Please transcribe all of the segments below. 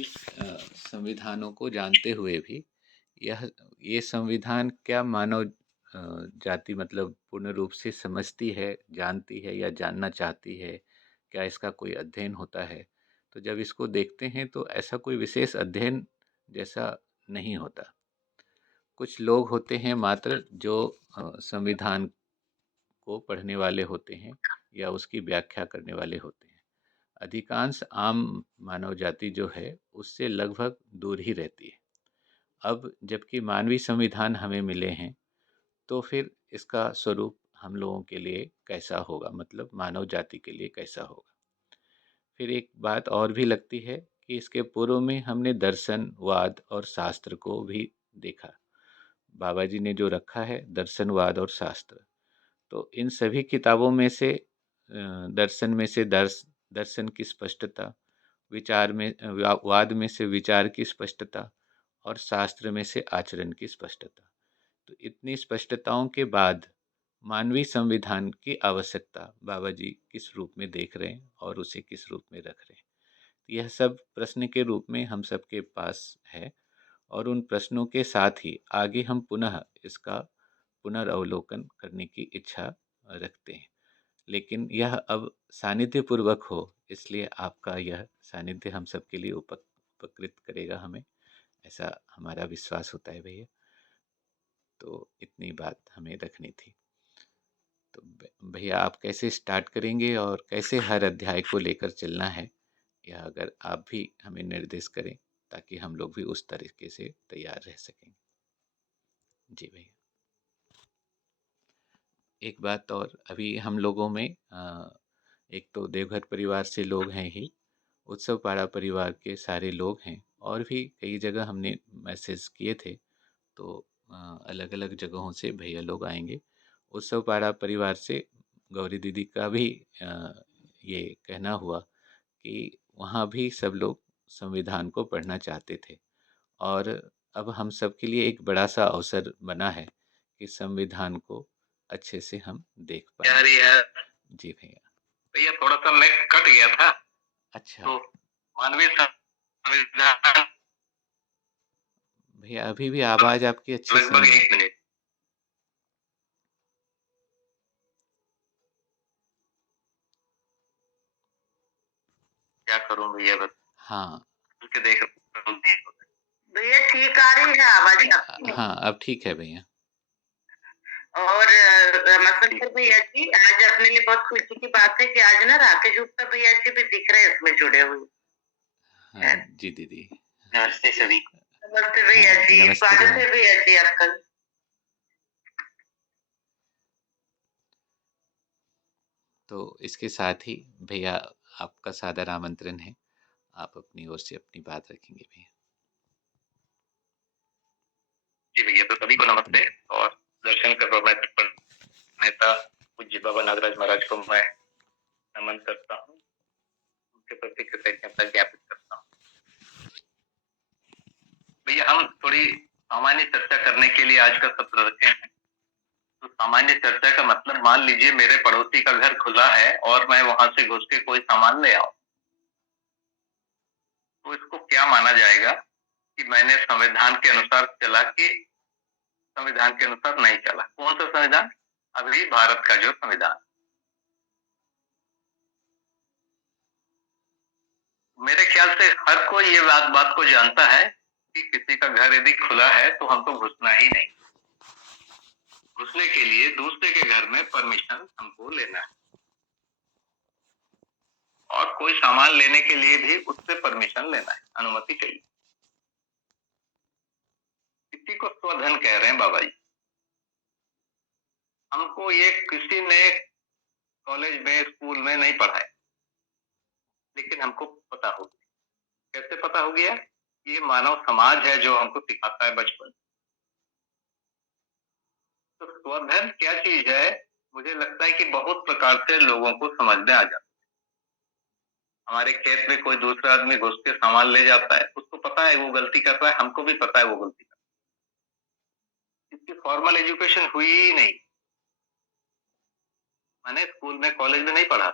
संविधानों को जानते हुए भी यह ये संविधान क्या मानव जाति मतलब पूर्ण रूप से समझती है, जानती है या जानना चाहती है? क्या इसका कोई अध्ययन होता है? तो जब इसको देखते हैं तो ऐसा कोई विशेष अध्ययन जैसा नहीं होता। कुछ लोग होते हैं मात्र जो संविधान को पढ़ने वाले होते हैं या उसकी व्याख्या करने वाले होते हैं। अधिकांश आम मानव जाति जो है उससे लगभग दूर ही रहती है। अब जबकि मानवीय संविधान हमें मिले हैं तो फिर इसका स्वरूप हम लोगों के लिए कैसा होगा, मतलब मानव जाति के लिए कैसा होगा। फिर एक बात और भी लगती है कि इसके पूर्व में हमने दर्शन, वाद और शास्त्र को भी देखा। बाबा जी ने जो रखा है दर्शनवाद और शास्त्र, तो इन सभी किताबों में से दर्शन में से दर्शन की स्पष्टता, विचार में वाद में से विचार की स्पष्टता और शास्त्र में से आचरण की स्पष्टता। तो इतनी स्पष्टताओं के बाद मानवीय संविधान की आवश्यकता बाबा जी किस रूप में देख रहे हैं और उसे किस रूप में रख रहे हैं, यह सब प्रश्न के रूप में हम सबके पास है। और उन प्रश्नों के साथ ही आगे हम पुनः इसका पुनर्अवलोकन करने की इच्छा रखते हैं। लेकिन यह अब सानिध्य पूर्वक हो, इसलिए आपका यह सानिध्य हम सबके लिए उपकृत करेगा हमें, ऐसा हमारा विश्वास होता है भैया। तो इतनी बात हमें रखनी थी। तो भैया आप कैसे स्टार्ट करेंगे और कैसे हर अध्याय को लेकर चलना है, यह अगर आप भी हमें निर्देश करें ताकि हम लोग भी उस तरीके से तैयार रह सकें। जी भैया। एक बात और, अभी हम लोगों में एक तो देवघर परिवार से लोग हैं ही, उत्सव पाड़ा परिवार के सारे लोग हैं, और भी कई जगह हमने मैसेज किए थे तो अलग अलग जगहों से भैया लोग आएंगे। उत्सव पाड़ा परिवार से गौरी दीदी का भी ये कहना हुआ कि वहाँ भी सब लोग संविधान को पढ़ना चाहते थे, और अब हम सब के लिए एक बड़ा सा अवसर बना है कि संविधान को अच्छे से हम देख पाए। यार ये जी भैया। भैया थोड़ा सा मैं कट गया था। अच्छा तो मानवीय संविधान भैया, अभी भी आवाज आपकी अच्छे से लगभग नहीं आ 1 मिनट। क्या करूं भैया, बस हाँ के देख रहा हूं। भैया ठीक आ रही है आवाज आपकी? हाँ, अब ठीक है भैया। और मतलब भैया जी आज अपने लिए बहुत खुशी की बात है कि आज ना राकेश गुप्ता भैया जी भी दिख रहे हैं इसमें जुड़े हुए। हाँ जी दीदी। नमस्ते सभी। नमस्ते भैया हाँ जी, नमस्ते स्वागत भैया। है भैया जी आपका। तो इसके साथ ही भैया आपका सादर आमंत्रण है, आप अपनी ओर से अपनी बात रखेंगे भैया। जी भैया, तो सभी को नमस्ते। और दर्शन कर मैं नेता पूज्य बाबा नागराज महाराज को मैं नमन करता हूँ, उनके प्रति कृतज्ञता ज्ञापित करता हूँ। भैया हम थोड़ी सामान्य चर्चा करने के लिए आज का सत्र रखे हैं। तो सामान्य चर्चा का मतलब, मान लीजिए मेरे पड़ोसी का घर खुला है और मैं वहां से घुस के कोई सामान ले आऊं, तो इसको क्या माना जाएगा कि मैंने संविधान के अनुसार चला कि संविधान के अनुसार नहीं चला? कौन सा संविधान? अभी भारत का जो संविधान। मेरे ख्याल से हर कोई ये बात को जानता है कि किसी का घर यदि खुला है तो हमको घुसना ही नहीं। घुसने के लिए दूसरे के घर में परमिशन हमको लेना है, और कोई सामान लेने के लिए भी उससे परमिशन लेना है, अनुमति चाहिए। इसी को स्वधन कह रहे हैं बाबा जी। हमको ये किसी ने कॉलेज में स्कूल में नहीं पढ़ाया, लेकिन हमको पता हो गया। कैसे पता हो गया? ये मानव समाज है जो हमको सिखाता है बचपन। तो स्वधन क्या चीज है? मुझे लगता है कि बहुत प्रकार से लोगों को समझ में आ जाता है। हमारे खेत में कोई दूसरा आदमी घुस के सामान ले जाता है, उसको पता है वो गलती कर रहा है, हमको भी पता है वो गलती कर रहा है। इसकी फॉर्मल एजुकेशन हुई ही नहीं, मैंने स्कूल में कॉलेज में नहीं पढ़ा।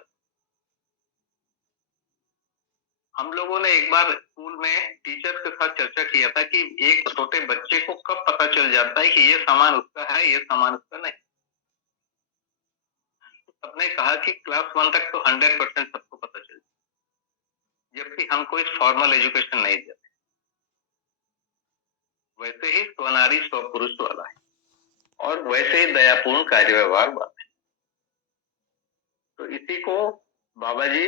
हम लोगों ने एक बार स्कूल में टीचर के साथ चर्चा किया था कि एक छोटे बच्चे को कब पता चल जाता है कि ये सामान उसका है, ये सामान उसका नहीं। तो सबने कहा कि क्लास 1 तक तो 100% सबको पता चल जाए, जबकि हम कोई फॉर्मल एजुकेशन नहीं देते। वैसे ही स्वनारी स्वपुरुष वाला है और वैसे ही दयापूर्ण कार्य व्यवहार वाला है। तो इसी को बाबा जी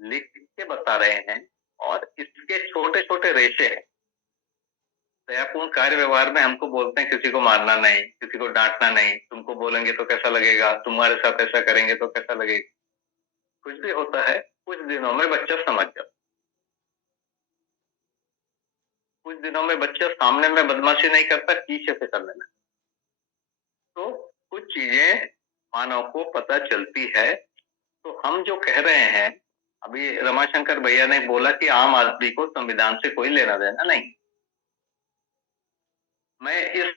लिख के बता रहे हैं और इसके छोटे छोटे रेशे हैं। दयापूर्ण कार्य व्यवहार में हमको बोलते हैं किसी को मारना नहीं, किसी को डांटना नहीं, तुमको बोलेंगे तो कैसा लगेगा, तुम्हारे साथ ऐसा करेंगे तो कैसा लगेगा। कुछ भी होता है कुछ दिनों में बच्चा समझ जाता है। कुछ दिनों में बच्चा सामने में बदमाशी नहीं करता, पीछे से करने लगता। तो कुछ चीजें मानव को पता चलती है। तो हम जो कह रहे हैं, अभी रमाशंकर भैया ने बोला कि आम आदमी को संविधान से कोई लेना देना नहीं। मैं इस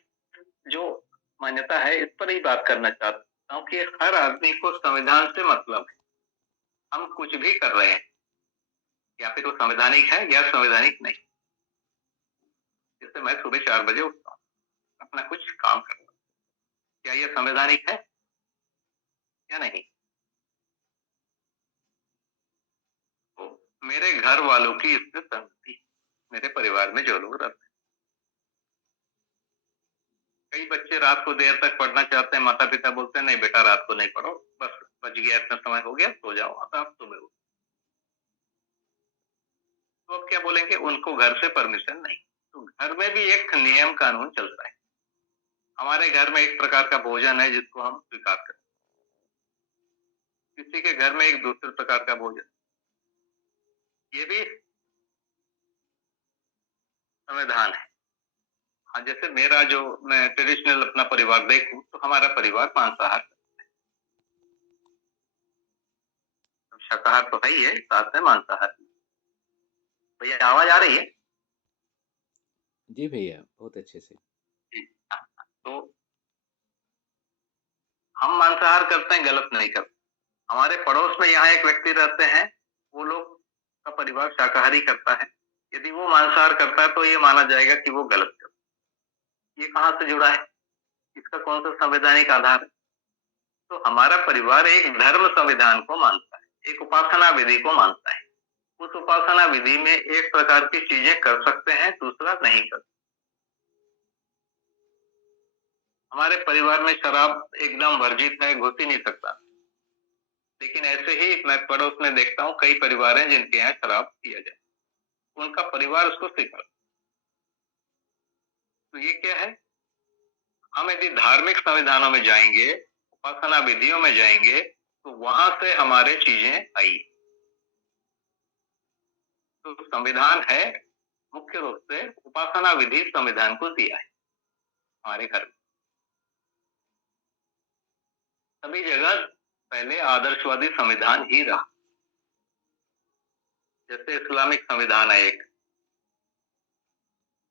जो मान्यता है इस पर ही बात करना चाहता हूँ कि हर आदमी को संविधान से मतलब है। हम कुछ भी कर रहे हैं, या फिर वो संवैधानिक है या संवैधानिक नहीं। जैसे मैं सुबह 4 बजे उठता हूँ, अपना कुछ काम करता हूँ, क्या ये संवैधानिक है या नहीं? तो मेरे घर वालों की इससे सहमति, मेरे परिवार में जो लोग रहते हैं। कई बच्चे रात को देर तक पढ़ना चाहते हैं, माता पिता बोलते हैं नहीं बेटा रात को नहीं पढ़ो, बस बज गया, इतना समय हो गया, सो जाओ, अब आप सुबह उठो। तो अब क्या बोलेंगे, उनको घर से परमिशन नहीं। तो घर में भी एक नियम कानून चलता है। हमारे घर में एक प्रकार का भोजन है जिसको हम स्वीकार करते हैं, किसी के घर में एक दूसरे प्रकार का भोजन, ये भी संविधान है। हाँ, जैसे मेरा जो मैं ट्रेडिशनल अपना परिवार देखूं तो हमारा परिवार मांसाहार, शाकाहार तो है ही है, साथ में मांसाहार। भैया आवाज आ रही है? जी भैया, बहुत अच्छे से। जी, हाँ, तो हम मांसाहार करते हैं, गलत नहीं करते। हमारे पड़ोस में यहाँ एक व्यक्ति रहते हैं, वो लोग का परिवार शाकाहारी करता है। यदि वो मांसाहार करता है तो ये माना जाएगा कि वो गलत करता है। ये कहाँ से जुड़ा है? इसका कौन सा संवैधानिक आधार है? तो हमारा परिवार एक धर्म संविधान को मानता है, एक उपासना विधि को मानता है। उस उपासना विधि में एक प्रकार की चीजें कर सकते हैं, दूसरा नहीं कर सकते। हमारे परिवार में शराब एकदम वर्जित है, घुस ही नहीं सकता। लेकिन ऐसे ही मैं पड़ोस में देखता हूँ कई परिवार हैं जिनके यहाँ शराब पिया जाए, उनका परिवार उसको स्वीकार। तो ये क्या है? हम यदि धार्मिक संविधानों में जाएंगे, उपासना विधियों में जाएंगे, तो वहां से हमारे चीजें आई। तो संविधान है, मुख्य रूप से उपासना विधि संविधान को दिया है हमारे घर में। सभी जगह पहले आदर्शवादी संविधान ही रहा। जैसे इस्लामिक संविधान है एक,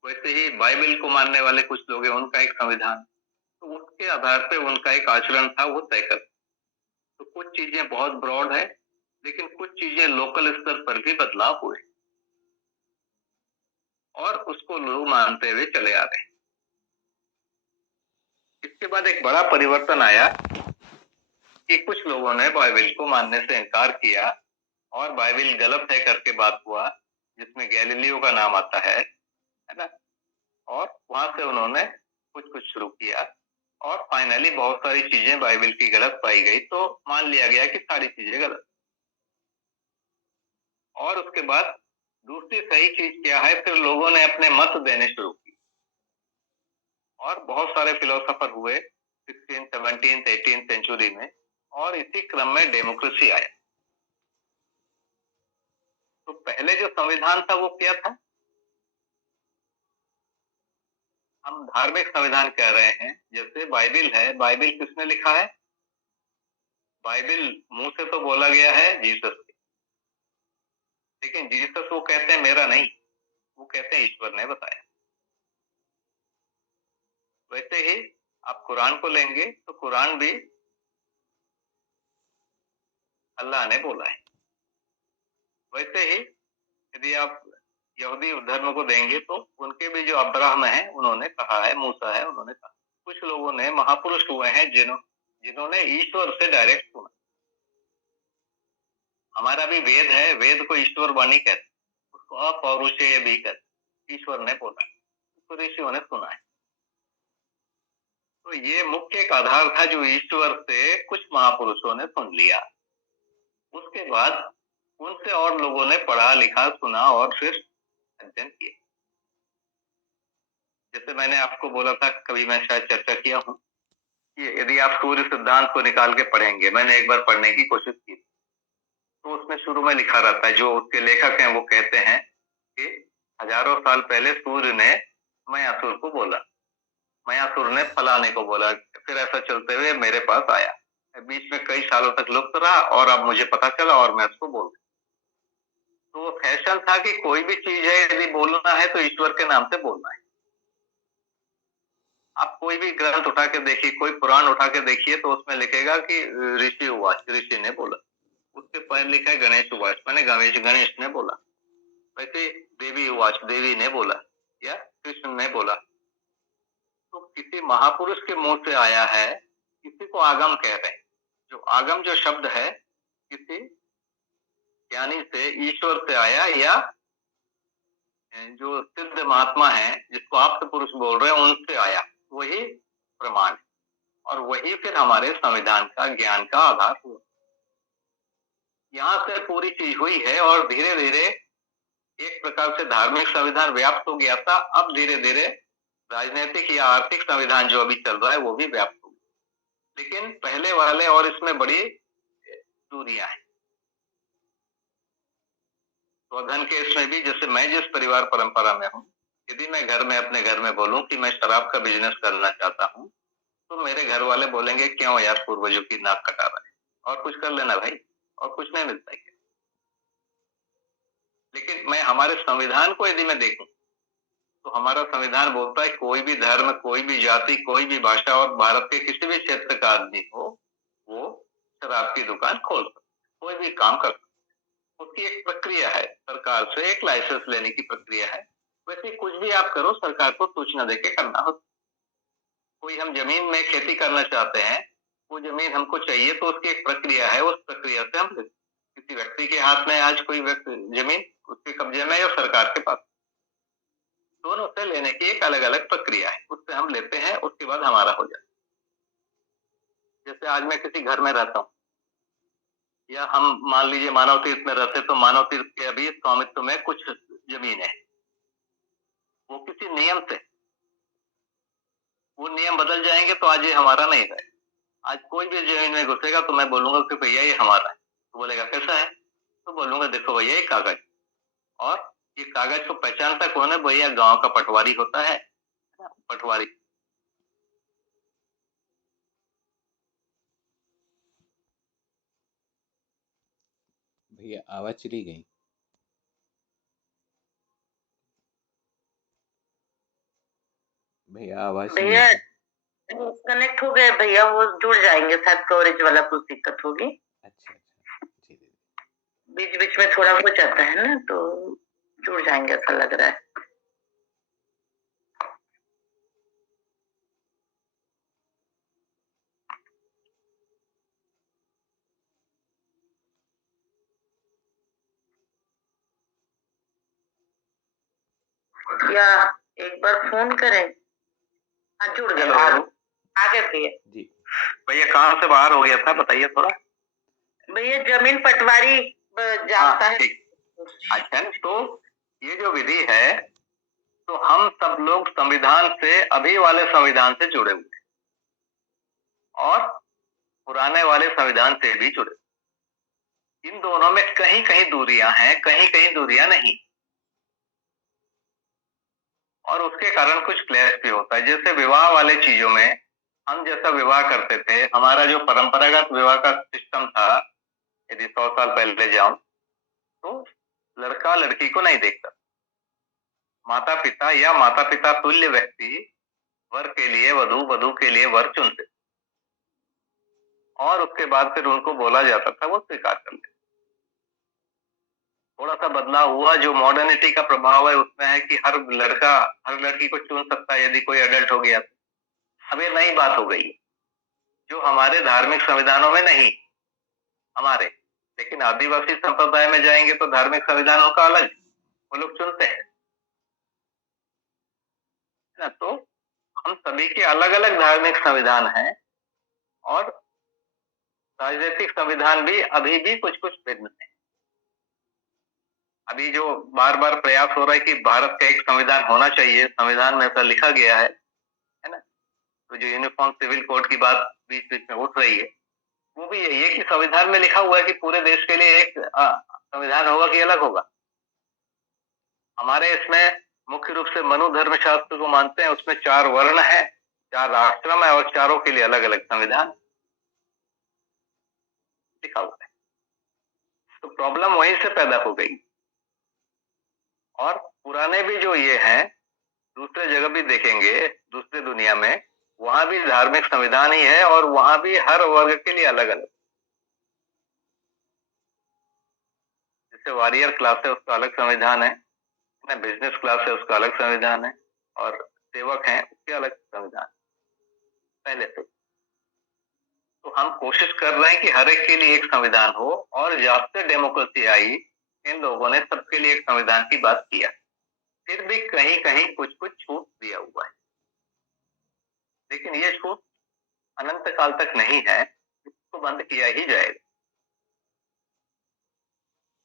वैसे ही बाइबल को मानने वाले कुछ लोग हैं, उनका एक संविधान। तो उसके आधार पे उनका एक आचरण था, वो तय कर। तो कुछ चीजें बहुत ब्रॉड है, लेकिन कुछ चीजें लोकल स्तर पर भी बदलाव हुए और उसको लोग मानते हुए चले आ रहे हैं। इसके बाद एक बड़ा परिवर्तन आया कि कुछ लोगों ने बाइबल को मानने से इनकार किया और बाइबल गलत है करके बात हुआ, जिसमें गैलीलियो का नाम आता है ना? और वहां से उन्होंने कुछ कुछ शुरू किया और फाइनली बहुत सारी चीजें बाइबल की गलत पाई गई, तो मान लिया गया कि सारी चीजें गलत। और उसके बाद दूसरी सही चीज क्या है, फिर लोगों ने अपने मत देने शुरू किए और बहुत सारे फिलोसोफर हुए 16, 17, 18 सेंचुरी में, और इसी क्रम में डेमोक्रेसी आया। तो पहले जो संविधान था वो क्या था? हम धार्मिक संविधान कह रहे हैं। जैसे बाइबल है, बाइबल किसने लिखा है? बाइबल मुंह से तो बोला गया है जीसस के, लेकिन जीसस वो कहते हैं मेरा नहीं, वो कहते हैं ईश्वर ने बताया। वैसे ही आप कुरान को लेंगे तो कुरान भी अल्लाह ने बोला है। वैसे ही यदि आप यहूदी धर्म को देंगे तो उनके भी जो अब्राहम है उन्होंने कहा है, मूसा है उन्होंने कहा। कुछ लोगों ने महापुरुष हुए हैं जिन्होंने ईश्वर से डायरेक्ट सुना। हमारा भी वेद है, वेद को ईश्वर वाणी कहते हैं, उसको अपौरुषेय भी कहते हैं, ईश्वर ने बोला, तो ऋषियों ने सुना है। तो ये मुख्य एक आधार था जो ईश्वर से कुछ महापुरुषों ने सुन लिया। उसके बाद उनसे और लोगों ने पढ़ा लिखा सुना और फिर अध्ययन किया। जैसे मैंने आपको बोला था, कभी मैं शायद चर्चा किया हूँ कि यदि आप सूर्य सिद्धांत को निकाल के पढ़ेंगे, मैंने एक बार पढ़ने की कोशिश की, तो उसमें शुरू में लिखा रहता है, जो उसके लेखक हैं वो कहते हैं कि हजारों साल पहले सूर्य ने मयासुर को बोला, मयासुर ने फलाने को बोला, फिर ऐसा चलते हुए मेरे पास आया, बीच में कई सालों तक लुप्त रहा और अब मुझे पता चला और मैं उसको बोल। तो फैशन था कि कोई भी चीज है यदि बोलना है तो ईश्वर के नाम से बोलना है। आप कोई भी ग्रंथ उठा के देखिए, कोई पुराण उठा के देखिए, तो उसमें लिखेगा कि ऋषि उवाच, ऋषि ने बोला। उसके पहले लिखा है गणेश उवाच, मैंने गणेश ने बोला। वैसे देवी उवाच, देवी ने बोला या कृष्ण ने बोला। तो किसी महापुरुष के मुंह से आया है, किसी को आगम कह रहे हैं। जो आगम जो शब्द है किसी ज्ञानी से, ईश्वर से आया, या जो सिद्ध महात्मा है जिसको आप पुरुष बोल रहे हैं उनसे आया, वही प्रमाण है और वही फिर हमारे संविधान का, ज्ञान का आधार हुआ। यहाँ से पूरी चीज हुई है और धीरे धीरे एक प्रकार से धार्मिक संविधान व्याप्त हो गया था। अब धीरे धीरे राजनीतिक या आर्थिक संविधान जो अभी चल रहा है वो भी व्याप्त हो गया, लेकिन पहले वाले और इसमें बड़ी दूरियां हैं। स्वधन के इसमें भी, जैसे मैं जिस परिवार परंपरा में हूँ, यदि मैं अपने घर में बोलूं कि मैं शराब का बिजनेस करना चाहता हूँ, तो मेरे घर वाले बोलेंगे क्यों यार, पूर्वजों की नाक कटा रहा है, और कुछ कर लेना भाई, और कुछ नहीं मिलता है। लेकिन मैं हमारे संविधान को यदि मैं देखूं, तो हमारा संविधान बोलता है कोई भी धर्म, कोई भी जाति, कोई भी भाषा और भारत के किसी भी क्षेत्र का आदमी हो, वो शराब की दुकान खोल सकता, कोई भी काम कर सकता। उसकी एक प्रक्रिया है, सरकार से एक लाइसेंस लेने की प्रक्रिया है। वैसे कुछ भी आप करो, सरकार को सूचना देके करना हो। कोई हम जमीन में खेती करना चाहते हैं, वो जमीन हमको चाहिए, तो उसकी एक प्रक्रिया है, उस प्रक्रिया से हम किसी व्यक्ति के हाथ में आज कोई जमीन उसके कब्जे में या सरकार के पास, दोनों से लेने की एक अलग अलग प्रक्रिया है। उससे हम लेते हैं, उसके बाद हमारा हो जाता है। जैसे आज मैं किसी घर में रहता हूँ, या हम मान लीजिए मानव तीर्थ में रहते, तो मानव तीर्थ के अभी स्वामित्व में कुछ जमीन है, वो किसी नियम से, वो नियम बदल जाएंगे तो आज ये हमारा नहीं है। आज कोई भी जमीन में घुसेगा तो मैं बोलूंगा कि भैया ये हमारा है, तो बोलेगा कैसा है, तो बोलूंगा देखो भैया ये कागज, और ये कागज को पहचानता कौन है, भैया गांव का पटवारी होता है, पटवारी। भैया आवाज चली गई। भैया आवाज नहीं भैया आ रही। कनेक्ट हो गए भैया, वो जुड़ जाएंगे, शायद कवरेज वाला कुछ दिक्कत होगी। अच्छा अच्छा, जी जी। बीच बीच में थोड़ा हो जाता है ना, तो जुड़ जाएंगे ऐसा लग रहा है। या एक बार फोन करें। हाँ जुड़ गए, आ गए भैया। जी भैया कहाँ से बाहर हो गया था, बताइए थोड़ा। भैया जमीन पटवारी जानता है। अच्छा, तो ये जो विधि है, तो हम सब लोग संविधान से, अभी वाले संविधान से जुड़े हुए और पुराने वाले संविधान से भी जुड़े। इन दोनों में कहीं कहीं दूरियां हैं, कहीं कहीं दूरियां नहीं, और उसके कारण कुछ क्लेश भी होता है। जैसे विवाह वाले चीजों में, हम जैसा विवाह करते थे, हमारा जो परंपरागत विवाह का सिस्टम था, यदि 100 साल पहले जाऊं, तो लड़का लड़की को नहीं देखता, माता पिता या माता पिता तुल्य व्यक्ति वर के लिए वधू, वधू के लिए वर चुनते, और उसके बाद फिर उनको बोला जाता था वो स्वीकार कर ले। थोड़ा सा बदलाव हुआ, जो मॉडर्निटी का प्रभाव है उसमें है कि हर लड़का हर लड़की को चुन सकता है यदि कोई एडल्ट हो गया तो। अब ये नई बात हो गई जो हमारे धार्मिक संविधानों में नहीं, हमारे, लेकिन आदिवासी संप्रदाय में जाएंगे तो धार्मिक संविधान उनका अलग, वो लोग चुनते हैं ना। तो हम सभी के अलग अलग धार्मिक संविधान हैं और राजनीतिक संविधान भी अभी भी कुछ कुछ भिन्न है। अभी जो बार बार प्रयास हो रहा है कि भारत का एक संविधान होना चाहिए, संविधान में ऐसा लिखा गया है ना, तो जो यूनिफॉर्म सिविल कोड की बात बीच बीच में उठ रही है, वो भी यही है कि संविधान में लिखा हुआ है कि पूरे देश के लिए एक संविधान होगा कि अलग होगा। हमारे इसमें मुख्य रूप से मनु धर्म शास्त्र को मानते हैं, उसमें 4 वर्ण है, 4 आश्रम है और चारों के लिए अलग अलग संविधान लिखा हुआ है। तो प्रॉब्लम वहीं से पैदा हो गई। और पुराने भी जो ये हैं, दूसरे जगह भी देखेंगे, दूसरे दुनिया में वहां भी धार्मिक संविधान ही है और वहां भी हर वर्ग के लिए अलग अलग। जैसे वॉरियर क्लास है उसका अलग संविधान है, बिजनेस क्लास है उसका अलग संविधान है, और सेवक हैं उसके अलग संविधान पहले से। तो हम कोशिश कर रहे हैं कि हर एक के लिए एक संविधान हो, और जब से डेमोक्रेसी आई इन लोगों ने सबके लिए एक संविधान की बात किया, फिर भी कहीं कहीं कुछ कुछ छूट दिया हुआ है, लेकिन ये छूट अनंत काल तक नहीं है, इसको बंद किया ही जाएगा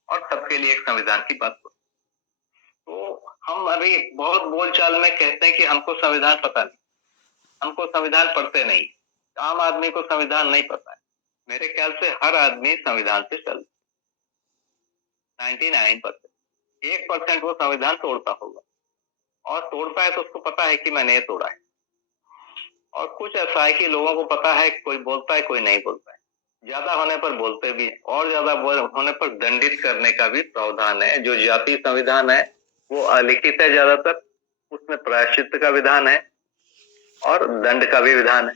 और सबके लिए एक संविधान की बात हो। तो हम अभी बहुत बोलचाल में कहते हैं कि हमको संविधान पता नहीं, हमको संविधान पढ़ते नहीं, आम आदमी को संविधान नहीं पता है। मेरे ख्याल से हर आदमी संविधान से चल 99%, 1% वो संविधान तोड़ता होगा, और तोड़ता है तो उसको पता है कि मैंने ये तोड़ा है। और कुछ ऐसा है कि लोगों को पता है, कोई बोलता है कोई नहीं बोलता है, ज्यादा होने पर बोलते भी हैं, और ज्यादा होने पर दंडित करने का भी प्रावधान है। जो जाति संविधान है वो अलिखित है ज्यादातर, उसमें प्रायश्चित का विधान है और दंड का भी विधान है।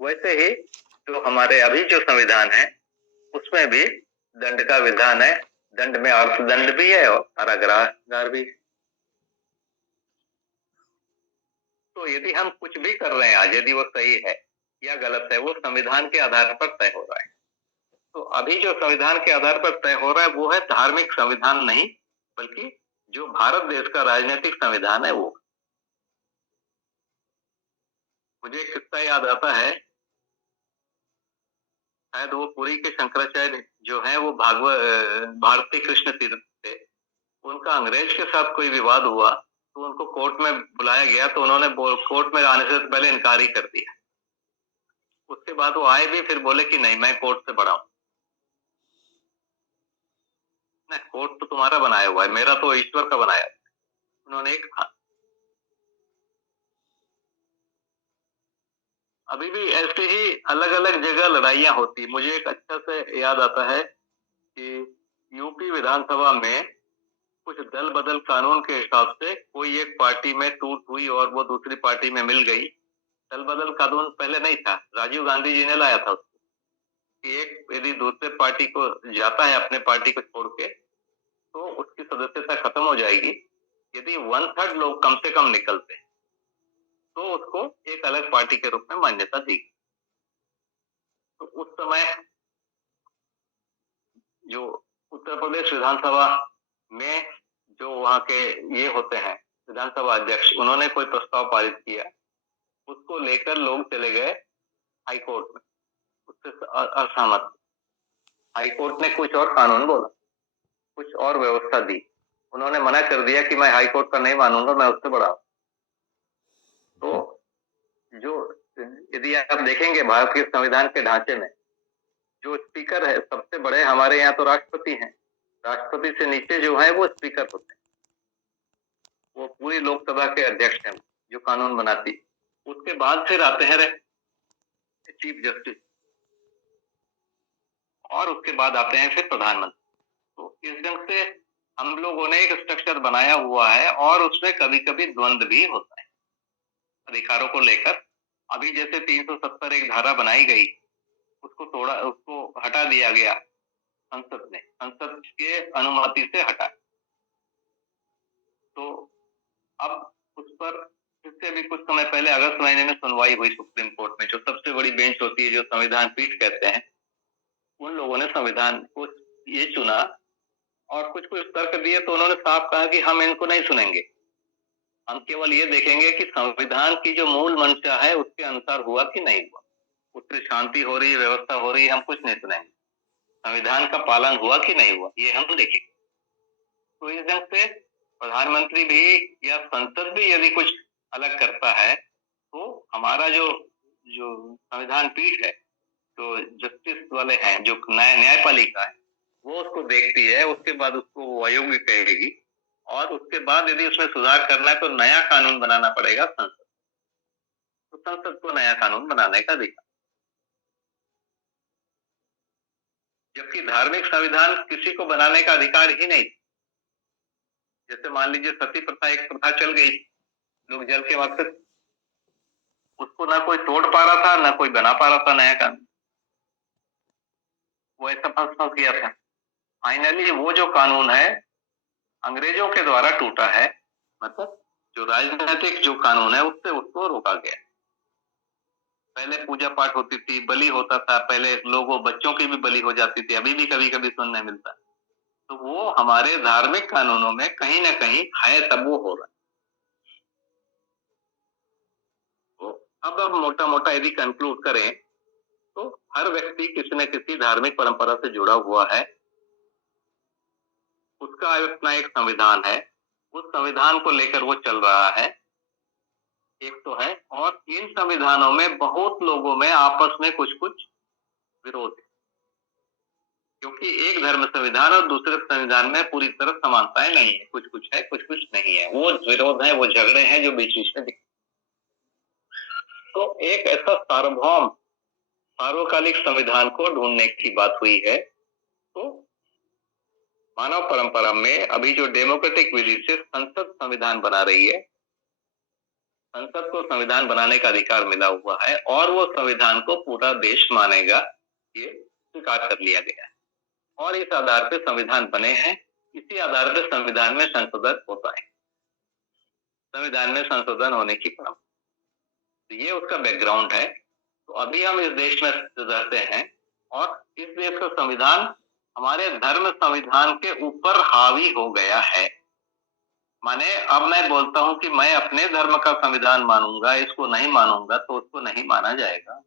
वैसे ही जो हमारे अभी जो संविधान है उसमें भी दंड का विधान है, दंड में अर्थदंड भी है और कारागार भी है। तो यदि हम कुछ भी कर रहे हैं आज, यदि वो सही है या गलत है, वो संविधान के आधार पर तय हो रहा है। तो अभी जो संविधान के आधार पर तय हो रहा है वो है धार्मिक संविधान नहीं, बल्कि जो भारत देश का राजनीतिक संविधान है वो। मुझे एक किस्सा याद आता है, शायद वो पुरी के शंकराचार्य जो है वो भारती कृष्ण तीर्थ थे, उनका अंग्रेज के साथ कोई विवाद हुआ तो उनको कोर्ट में बुलाया गया, तो उन्होंने कोर्ट में आने से पहले इनकार ही कर दिया। उसके बाद वो आए भी, फिर बोले कि नहीं मैं कोर्ट से बड़ा हूं, कोर्ट तो तुम्हारा बनाया हुआ है, मेरा तो ईश्वर का बनाया। उन्होंने एक अभी भी ऐसे ही अलग अलग जगह लड़ाइयां होती। मुझे एक अच्छा से याद आता है कि यूपी विधानसभा में कुछ दल बदल कानून के हिसाब से कोई एक पार्टी में टूट हुई और वो दूसरी पार्टी में मिल गई। दल बदल कानून पहले नहीं था, राजीव गांधी जी ने लाया था उसको, कि एक यदि दूसरे पार्टी को जाता है अपने पार्टी को छोड़ के तो उसकी सदस्यता खत्म हो जाएगी। यदि 1/3 लोग कम से कम निकलते तो उसको एक अलग पार्टी के रूप में मान्यता दी। तो उस समय जो उत्तर प्रदेश विधानसभा में जो वहां के ये होते हैं विधानसभा अध्यक्ष, उन्होंने कोई प्रस्ताव पारित किया, उसको लेकर लोग चले गए हाई कोर्ट में, उससे असहमत। हाई कोर्ट ने कुछ और कानून बोला, कुछ और व्यवस्था दी, उन्होंने मना कर दिया कि मैं हाई कोर्ट का नहीं मानूंगा, मैं उससे बड़ा हूं। तो जो यदि आप देखेंगे भारत के संविधान के ढांचे में जो स्पीकर है सबसे बड़े हमारे यहाँ तो राष्ट्रपति हैं, राष्ट्रपति से नीचे जो है वो स्पीकर होते हैं, वो पूरी लोकसभा के अध्यक्ष हैं जो कानून बनाती। उसके बाद फिर आते हैं चीफ जस्टिस, और उसके बाद आते हैं फिर प्रधानमंत्री। तो इस ढंग से हम लोगों ने एक स्ट्रक्चर बनाया हुआ है, और उसमें कभी कभी द्वंद्व भी होता है अधिकारों को लेकर। अभी जैसे 370 एक धारा बनाई गई, उसको हटा दिया गया, संसद के अनुमति से हटाया। तो अब उस पर फिर से अभी कुछ समय पहले अगस्त महीने में सुनवाई हुई सुप्रीम कोर्ट में, जो सबसे बड़ी बेंच होती है, जो संविधान पीठ कहते हैं। उन लोगों ने संविधान को ये चुना और कुछ कुछ तर्क दिए, तो उन्होंने साफ कहा कि हम इनको नहीं सुनेंगे, हम केवल ये देखेंगे कि संविधान की जो मूल मंशा है उसके अनुसार हुआ कि नहीं हुआ, उससे शांति हो रही है, व्यवस्था हो रही है, हम कुछ नहीं सुनेंगे। संविधान का पालन हुआ कि नहीं हुआ ये हम देखेंगे। तो इस ढंग से प्रधानमंत्री भी या संसद भी यदि कुछ अलग करता है तो हमारा जो जो संविधान पीठ है, जो जस्टिस वाले हैं, जो न्यायपालिका है, वो उसको देखती है, उसके बाद उसको वो अयोग्य कहेगी और उसके बाद यदि उसमें सुधार करना है तो नया कानून बनाना पड़ेगा संसद। तो संसद को नया कानून बनाने का अधिकार, जबकि धार्मिक संविधान किसी को बनाने का अधिकार ही नहीं। जैसे मान लीजिए सती प्रथा, एक प्रथा चल गई, लोग जल के मकसद, उसको ना कोई तोड़ पा रहा था, ना कोई बना पा रहा था नया कानून, वो ऐसा फंस गया था। फाइनली वो जो कानून है अंग्रेजों के द्वारा टूटा है, मतलब जो राजनीतिक जो कानून है उससे उसको रोका गया। पहले पूजा पाठ होती थी, बलि होता था, पहले लोगों बच्चों की भी बलि हो जाती थी, अभी भी कभी कभी सुनने मिलता है। तो वो हमारे धार्मिक कानूनों में कहीं ना कहीं है, तब वो हो रहा है। तो अब मोटा मोटा यदि कंक्लूड करें तो हर व्यक्ति किसी न किसी धार्मिक परंपरा से जुड़ा हुआ है, उसका अपना एक संविधान है, उस संविधान को लेकर वो चल रहा है, एक तो है। और इन संविधानों में बहुत लोगों में आपस में कुछ कुछ विरोध है, क्योंकि एक धर्म संविधान और दूसरे संविधान में पूरी तरह समानताएं नहीं है, कुछ कुछ है, कुछ कुछ नहीं है। वो विरोध है, वो झगड़े हैं जो बीच बीच में दिखते। तो एक ऐसा सार्वभौम सार्वकालिक संविधान को ढूंढने की बात हुई है। तो मानव परंपरा में अभी जो डेमोक्रेटिक विधि से संसद संविधान बना रही है, संसद को संविधान बनाने का अधिकार मिला हुआ है और वो संविधान को पूरा देश मानेगा, ये स्वीकार कर लिया गया है और इस आधार पर संविधान बने हैं। इसी आधार पर संविधान में संशोधन होता है, संविधान में संशोधन होने की परंपरा, तो ये उसका बैकग्राउंड है। तो अभी हम इस देश में रहते हैं और इस देश का संविधान हमारे धर्म संविधान के ऊपर हावी हो गया है। माने अब मैं बोलता हूं कि मैं अपने धर्म का संविधान मानूंगा, इसको नहीं मानूंगा तो उसको नहीं माना जाएगा।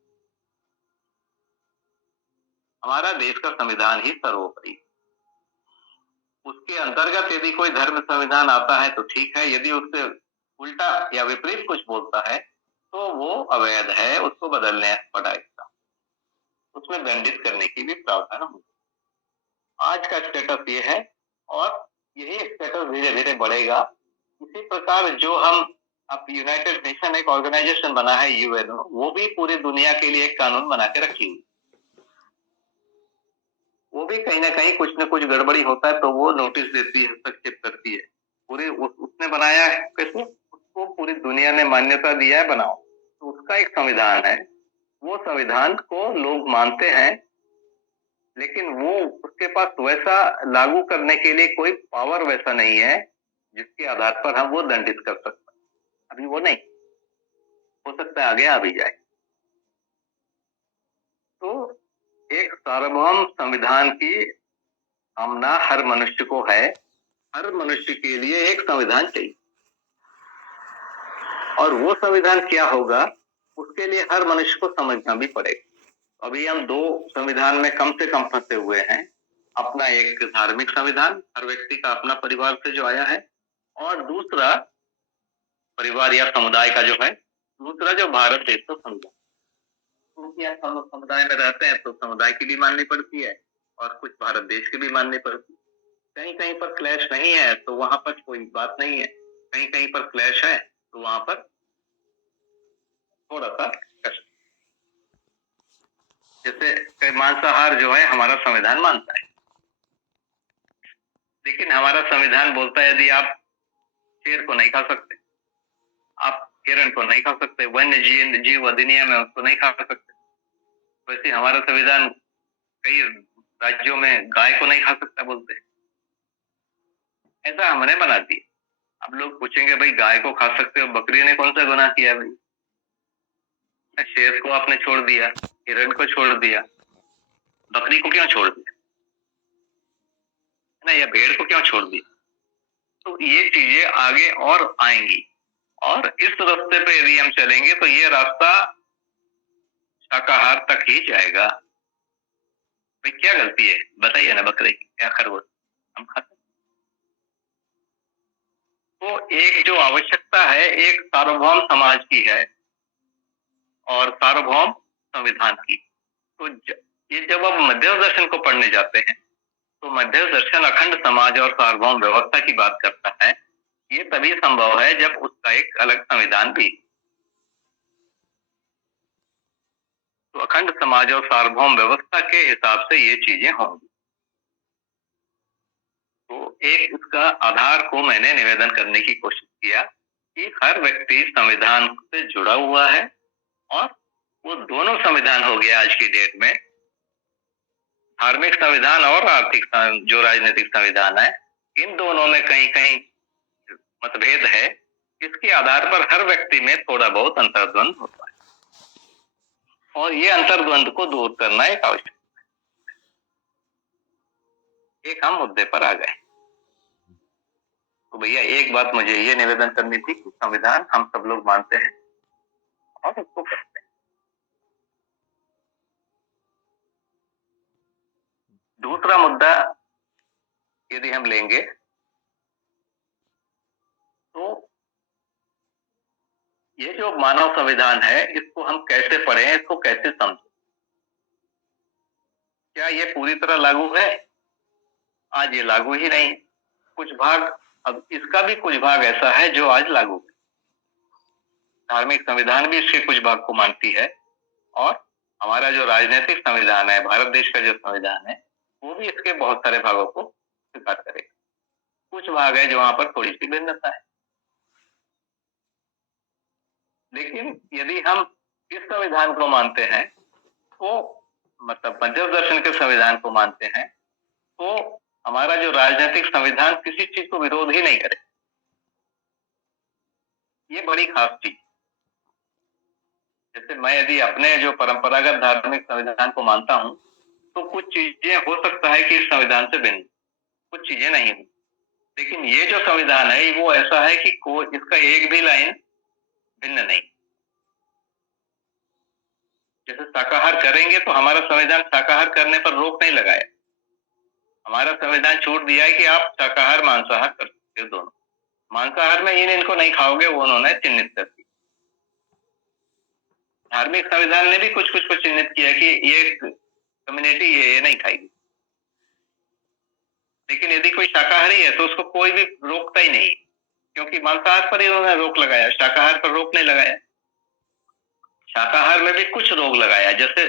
हमारा देश का संविधान ही सर्वोपरि, उसके अंतर्गत यदि कोई धर्म संविधान आता है तो ठीक है, यदि उससे उल्टा या विपरीत कुछ बोलता है तो वो अवैध है, उसको बदलने पड़ेगा, उसमें दंडित करने की भी प्रावधान होगा। आज का स्टेटस ये है और यही स्टेटस धीरे धीरे बढ़ेगा। इसी प्रकार जो हम अब यूनाइटेड नेशन एक ऑर्गेनाइजेशन बना है यूएनओ, वो भी पूरी दुनिया के लिए एक कानून बना के रखी हुई, वो भी कहीं ना कहीं कुछ न कुछ गड़बड़ी होता है तो वो नोटिस देती है, हस्तक्षेप करती है। पूरी उसने बनाया है, कैसे उसको पूरी दुनिया ने मान्यता दिया है, बनाओ, तो उसका एक संविधान है। वो संविधान को लोग मानते हैं, लेकिन वो उसके पास वैसा लागू करने के लिए कोई पावर वैसा नहीं है जिसके आधार पर हम वो दंडित कर सकते हैं। अभी वो नहीं, हो सकता है आगे आ भी जाए। तो एक सार्वभौम संविधान की कामना हर मनुष्य को है, हर मनुष्य के लिए एक संविधान चाहिए और वो संविधान क्या होगा उसके लिए हर मनुष्य को समझना भी पड़ेगा। अभी हम दो संविधान में कम से कम फंसे हुए हैं। अपना एक धार्मिक संविधान, हर व्यक्ति का अपना परिवार से जो आया है, और दूसरा परिवार या समुदाय का जो है, दूसरा जो भारत देश का संविधान, क्योंकि हम लोग समुदाय में रहते हैं तो समुदाय की भी माननी पड़ती है और कुछ भारत देश की भी माननी पड़ती है। कहीं कहीं पर क्लैश नहीं है तो वहां पर कोई बात नहीं है, कहीं कहीं पर क्लैश है तो वहां पर थोड़ा सा कष्ट। जैसे मांसाहार जो है हमारा संविधान मानता है, लेकिन हमारा संविधान बोलता है यदि आप शेर को नहीं खा सकते, आप हिरण को नहीं खा सकते, वन्य जीव अधिनियम है उसको नहीं खा सकते। वैसे हमारा संविधान कई राज्यों में गाय को नहीं खा सकता बोलते हैं। ऐसा हमने बना दिया। अब लोग पूछेंगे भाई गाय को खा सकते हो, बकरी ने कौन सा गुनाह किया भाई? शेर को आपने छोड़ दिया, हिरण को छोड़ दिया, बकरी को क्यों छोड़ दिया? है ना, या भेड़ को क्यों छोड़ दिया? तो ये चीजें आगे और आएंगी, और इस रास्ते पे यदि हम चलेंगे तो ये रास्ता शाकाहार तक ही जाएगा। भाई क्या गलती है बताइए ना, बकरे की या खरगोश हम खाते हैं। तो एक जो आवश्यकता है एक सार्वभौम समाज की है और सार्वभौम संविधान की। तो ये जब आप मध्य दर्शन को पढ़ने जाते हैं तो मध्य दर्शन अखंड समाज और सार्वभौम व्यवस्था की बात करता है। ये तभी संभव है जब उसका एक अलग संविधान भी। तो अखंड समाज और सार्वभौम व्यवस्था के हिसाब से ये चीजें होंगी। तो एक इसका आधार को मैंने निवेदन करने की कोशिश किया कि हर व्यक्ति संविधान से जुड़ा हुआ है, और वो दोनों संविधान हो गया आज की डेट में, धार्मिक संविधान और आर्थिक जो राजनीतिक संविधान है, इन दोनों में कहीं कहीं मतभेद है। इसके आधार पर हर व्यक्ति में थोड़ा बहुत अंतर्द्वंद होता है, और ये अंतर्द्वंद को दूर करना एक आवश्यक। एक हम मुद्दे पर आ गए। तो भैया एक बात मुझे ये निवेदन करनी थी कि संविधान हम सब लोग मानते हैं और उसको करते हैं। दूसरा मुद्दा यदि हम लेंगे तो ये जो मानव संविधान है इसको हम कैसे पढ़ें, इसको कैसे समझें? क्या ये पूरी तरह लागू है? आज ये लागू ही नहीं। कुछ भाग, अब इसका भी कुछ भाग ऐसा है जो आज लागू है। धार्मिक संविधान भी इसके कुछ भाग को मानती है, और हमारा जो राजनीतिक संविधान है, भारत देश का जो संविधान है, वो भी इसके बहुत सारे भागों को स्वीकार करेगा। कुछ भाग है जो वहां पर थोड़ी सी भिन्नता है। लेकिन यदि हम इस संविधान को मानते हैं तो मतलब मध्य दर्शन के संविधान को मानते हैं, तो हमारा जो राजनीतिक संविधान किसी चीज को विरोध ही नहीं करे। ये बड़ी खास चीज। जैसे मैं यदि अपने जो परंपरागत धार्मिक संविधान को मानता हूं तो कुछ चीजें हो सकता है कि इस संविधान से भिन्न, कुछ चीजें नहीं हो। लेकिन ये जो संविधान है वो ऐसा है कि कोई इसका एक भी लाइन भिन्न नहीं। जैसे शाकाहार करेंगे तो हमारा संविधान शाकाहार करने पर रोक नहीं लगाया। हमारा संविधान छूट दिया है कि आप शाकाहार मांसाहार कर सकते हो दोनों। मांसाहार में इनको नहीं खाओगे वो उन्होंने चिन्हित कर दिया। धार्मिक संविधान ने भी कुछ कुछ को चिन्हित किया कि ये कम्युनिटी ये नहीं खाएगी। लेकिन यदि कोई शाकाहारी है तो उसको कोई भी रोकता ही नहीं, क्योंकि मांसाहार पर ही उन्होंने रोक लगाया, शाकाहार पर रोक नहीं लगाया। शाकाहार में भी कुछ रोक लगाया, जैसे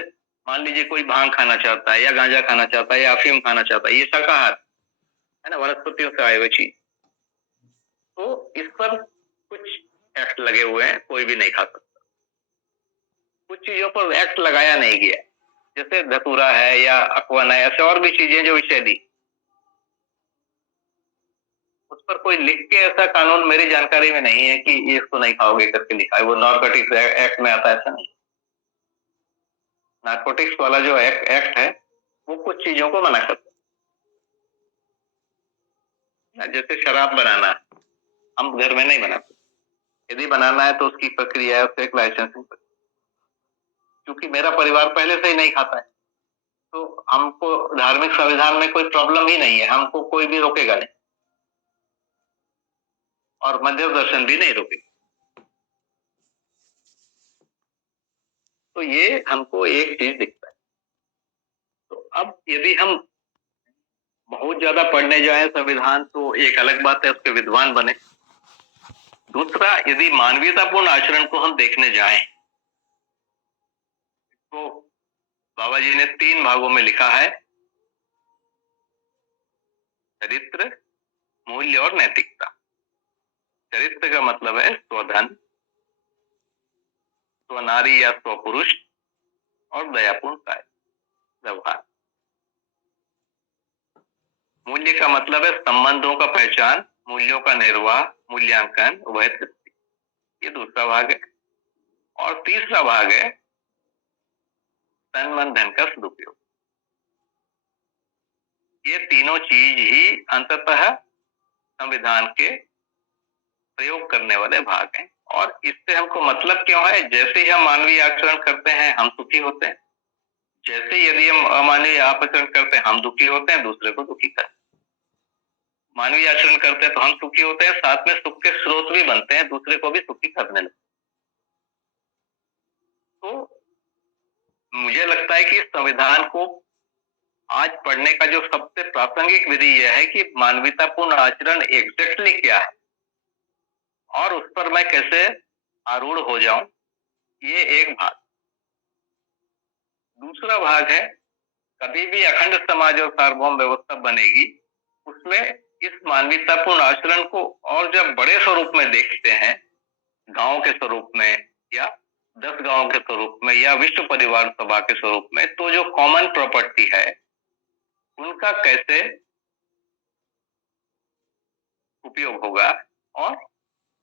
मान लीजिए कोई भांग खाना चाहता है या गांजा खाना चाहता है या अफीम खाना चाहता है, ये शाकाहार है ना, वनस्पतियों से आए हुए चीज। तो इस पर कुछ एक्ट लगे हुए हैं, कोई भी नहीं खा सकता। कुछ चीजों पर एक्ट लगाया नहीं गया, जैसे धतूरा है या अकवन है, ऐसे और भी चीजें जो विषैली, उस पर कोई लिख के ऐसा कानून मेरी जानकारी में नहीं है कि ये इसको नहीं खाओगे करके लिखा है। वो नारकोटिक्स एक्ट में आता है, ऐसा नहीं। नारकोटिक्स वाला जो एक्ट है वो कुछ चीजों को मना करता है। जैसे शराब बनाना हम घर में नहीं बनाते, यदि बनाना है तो उसकी प्रक्रिया है, उससे एक लाइसेंसिंग। क्योंकि मेरा परिवार पहले से ही नहीं खाता है तो हमको धार्मिक संविधान में कोई प्रॉब्लम ही नहीं है, हमको कोई भी रोकेगा नहीं, और मध्य दर्शन भी नहीं रोकेगा। तो ये हमको एक चीज दिखता है। तो अब यदि हम बहुत ज्यादा पढ़ने जाए संविधान तो एक अलग बात है, उसके विद्वान बने। दूसरा, यदि मानवीयतापूर्ण आचरण को हम देखने जाएं तो बाबा जी ने 3 भागों में लिखा है: चरित्र, मूल्य और नैतिकता। चरित्र का मतलब है स्वधन, स्वनारी या स्वपुरुष, और दयापूर्ण कार्य व्यवहार। मूल्य का मतलब है संबंधों का पहचान, मूल्यों का निर्वाह, मूल्यांकन, उभय तृप्ति। ये दूसरा भाग है। और तीसरा भाग है तन मन धन का सदुपयोग। ये तीनों चीज ही अंततः संविधान के प्रयोग करने वाले भाग हैं। और इससे हमको मतलब क्यों है? जैसे ही हम मानवीय आचरण करते हैं हम सुखी होते हैं, जैसे यदि हम अमानवीय आचरण करते हैं हम दुखी होते हैं, दूसरे को दुखी करते हैं। मानवीय आचरण करते हैं तो हम सुखी होते हैं, साथ में सुख के स्रोत भी बनते हैं, दूसरे को भी सुखी करने लगते हैं। तो मुझे लगता है कि संविधान को आज पढ़ने का जो सबसे प्रासंगिक विधि यह है कि मानवतापूर्ण आचरण एग्जैक्टली क्या है और उस पर मैं कैसे आरूढ़ हो जाऊं, ये एक भाग। दूसरा भाग है कभी भी अखंड समाज और सार्वभौम व्यवस्था बनेगी उसमें इस मानवतापूर्ण आचरण को और जब बड़े स्वरूप में देखते हैं, गांव के स्वरूप में या 10 गांव के स्वरूप में या विश्व परिवार सभा के स्वरूप में, तो जो कॉमन प्रॉपर्टी है उनका कैसे उपयोग होगा और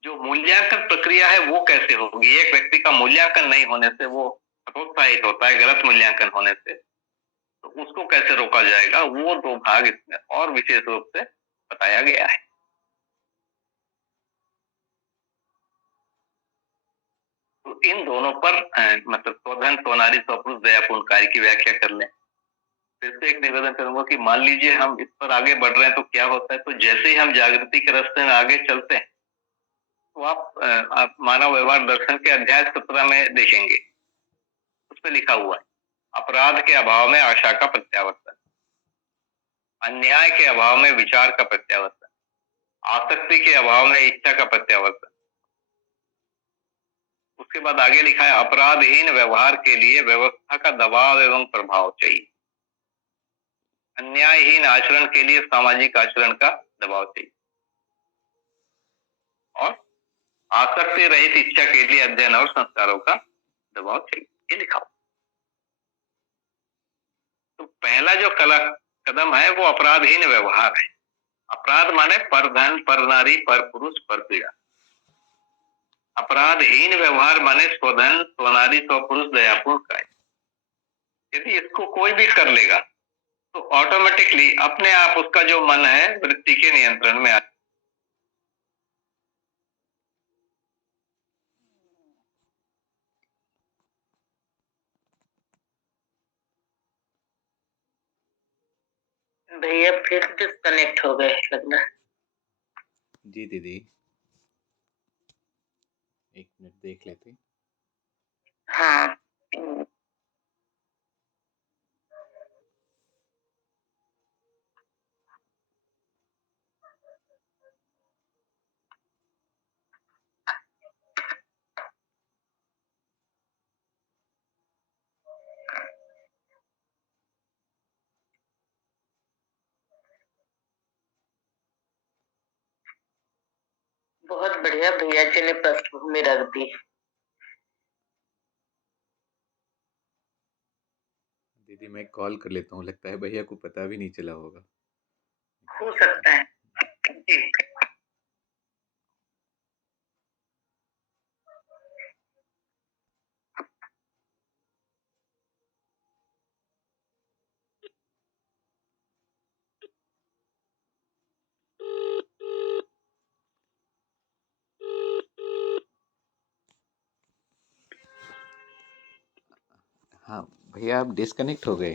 जो मूल्यांकन प्रक्रिया है वो कैसे होगी। एक व्यक्ति का मूल्यांकन नहीं होने से वो हतोत्साहित होता है, गलत मूल्यांकन होने से, तो उसको कैसे रोका जाएगा, वो दो भाग इसमें और विशेष रूप से बताया गया है। तो इन दोनों पर मतलब स्वधन स्वनारी स्वपुरुष दयापूर्ण कार्य की व्याख्या कर लें। फिर से एक निवेदन करूंगा कि मान लीजिए हम इस पर आगे बढ़ रहे हैं तो क्या होता है, तो जैसे ही हम जागृति के रास्ते में आगे चलते हैं तो आप मानव व्यवहार दर्शन के अध्याय 17 में देखेंगे, उस पर लिखा हुआ है अपराध के अभाव में आशा का प्रत्यावर्तन, अन्याय के अभाव में विचार का प्रत्यावर्तन, आसक्ति के अभाव में इच्छा का प्रत्यावर्तन। उसके बाद आगे लिखा है अपराधहीन व्यवहार के लिए व्यवस्था का दबाव एवं प्रभाव चाहिए, अन्यायहीन आचरण के लिए सामाजिक आचरण का दबाव चाहिए और आसक्ति रहित इच्छा के लिए अध्ययन और संस्कारों का दबाव चाहिए, ये लिखा। तो पहला जो कदम है वो अपराधहीन व्यवहार है। अपराध माने पर धन, पर नारी, पर पुरुष, पर पीड़ा। अपराधहीन व्यवहार माने स्वधन स्वनारी स्वपुरुष दयापूर्ण कार्य। यदि इसको कोई भी कर लेगा तो ऑटोमेटिकली अपने आप उसका जो मन है वृत्ति के नियंत्रण में आ। भैया फिर डिस्कनेक्ट हो गए लगना। जी दीदी, एक मिनट देख लेते। हाँ बहुत बढ़िया, भैया जी ने पृष्ठभूमि रख दी। दीदी मैं कॉल कर लेता हूँ, लगता है भैया को पता भी नहीं चला होगा। हो सकता है जी। हाँ भैया, आप डिस्कनेक्ट हो गए।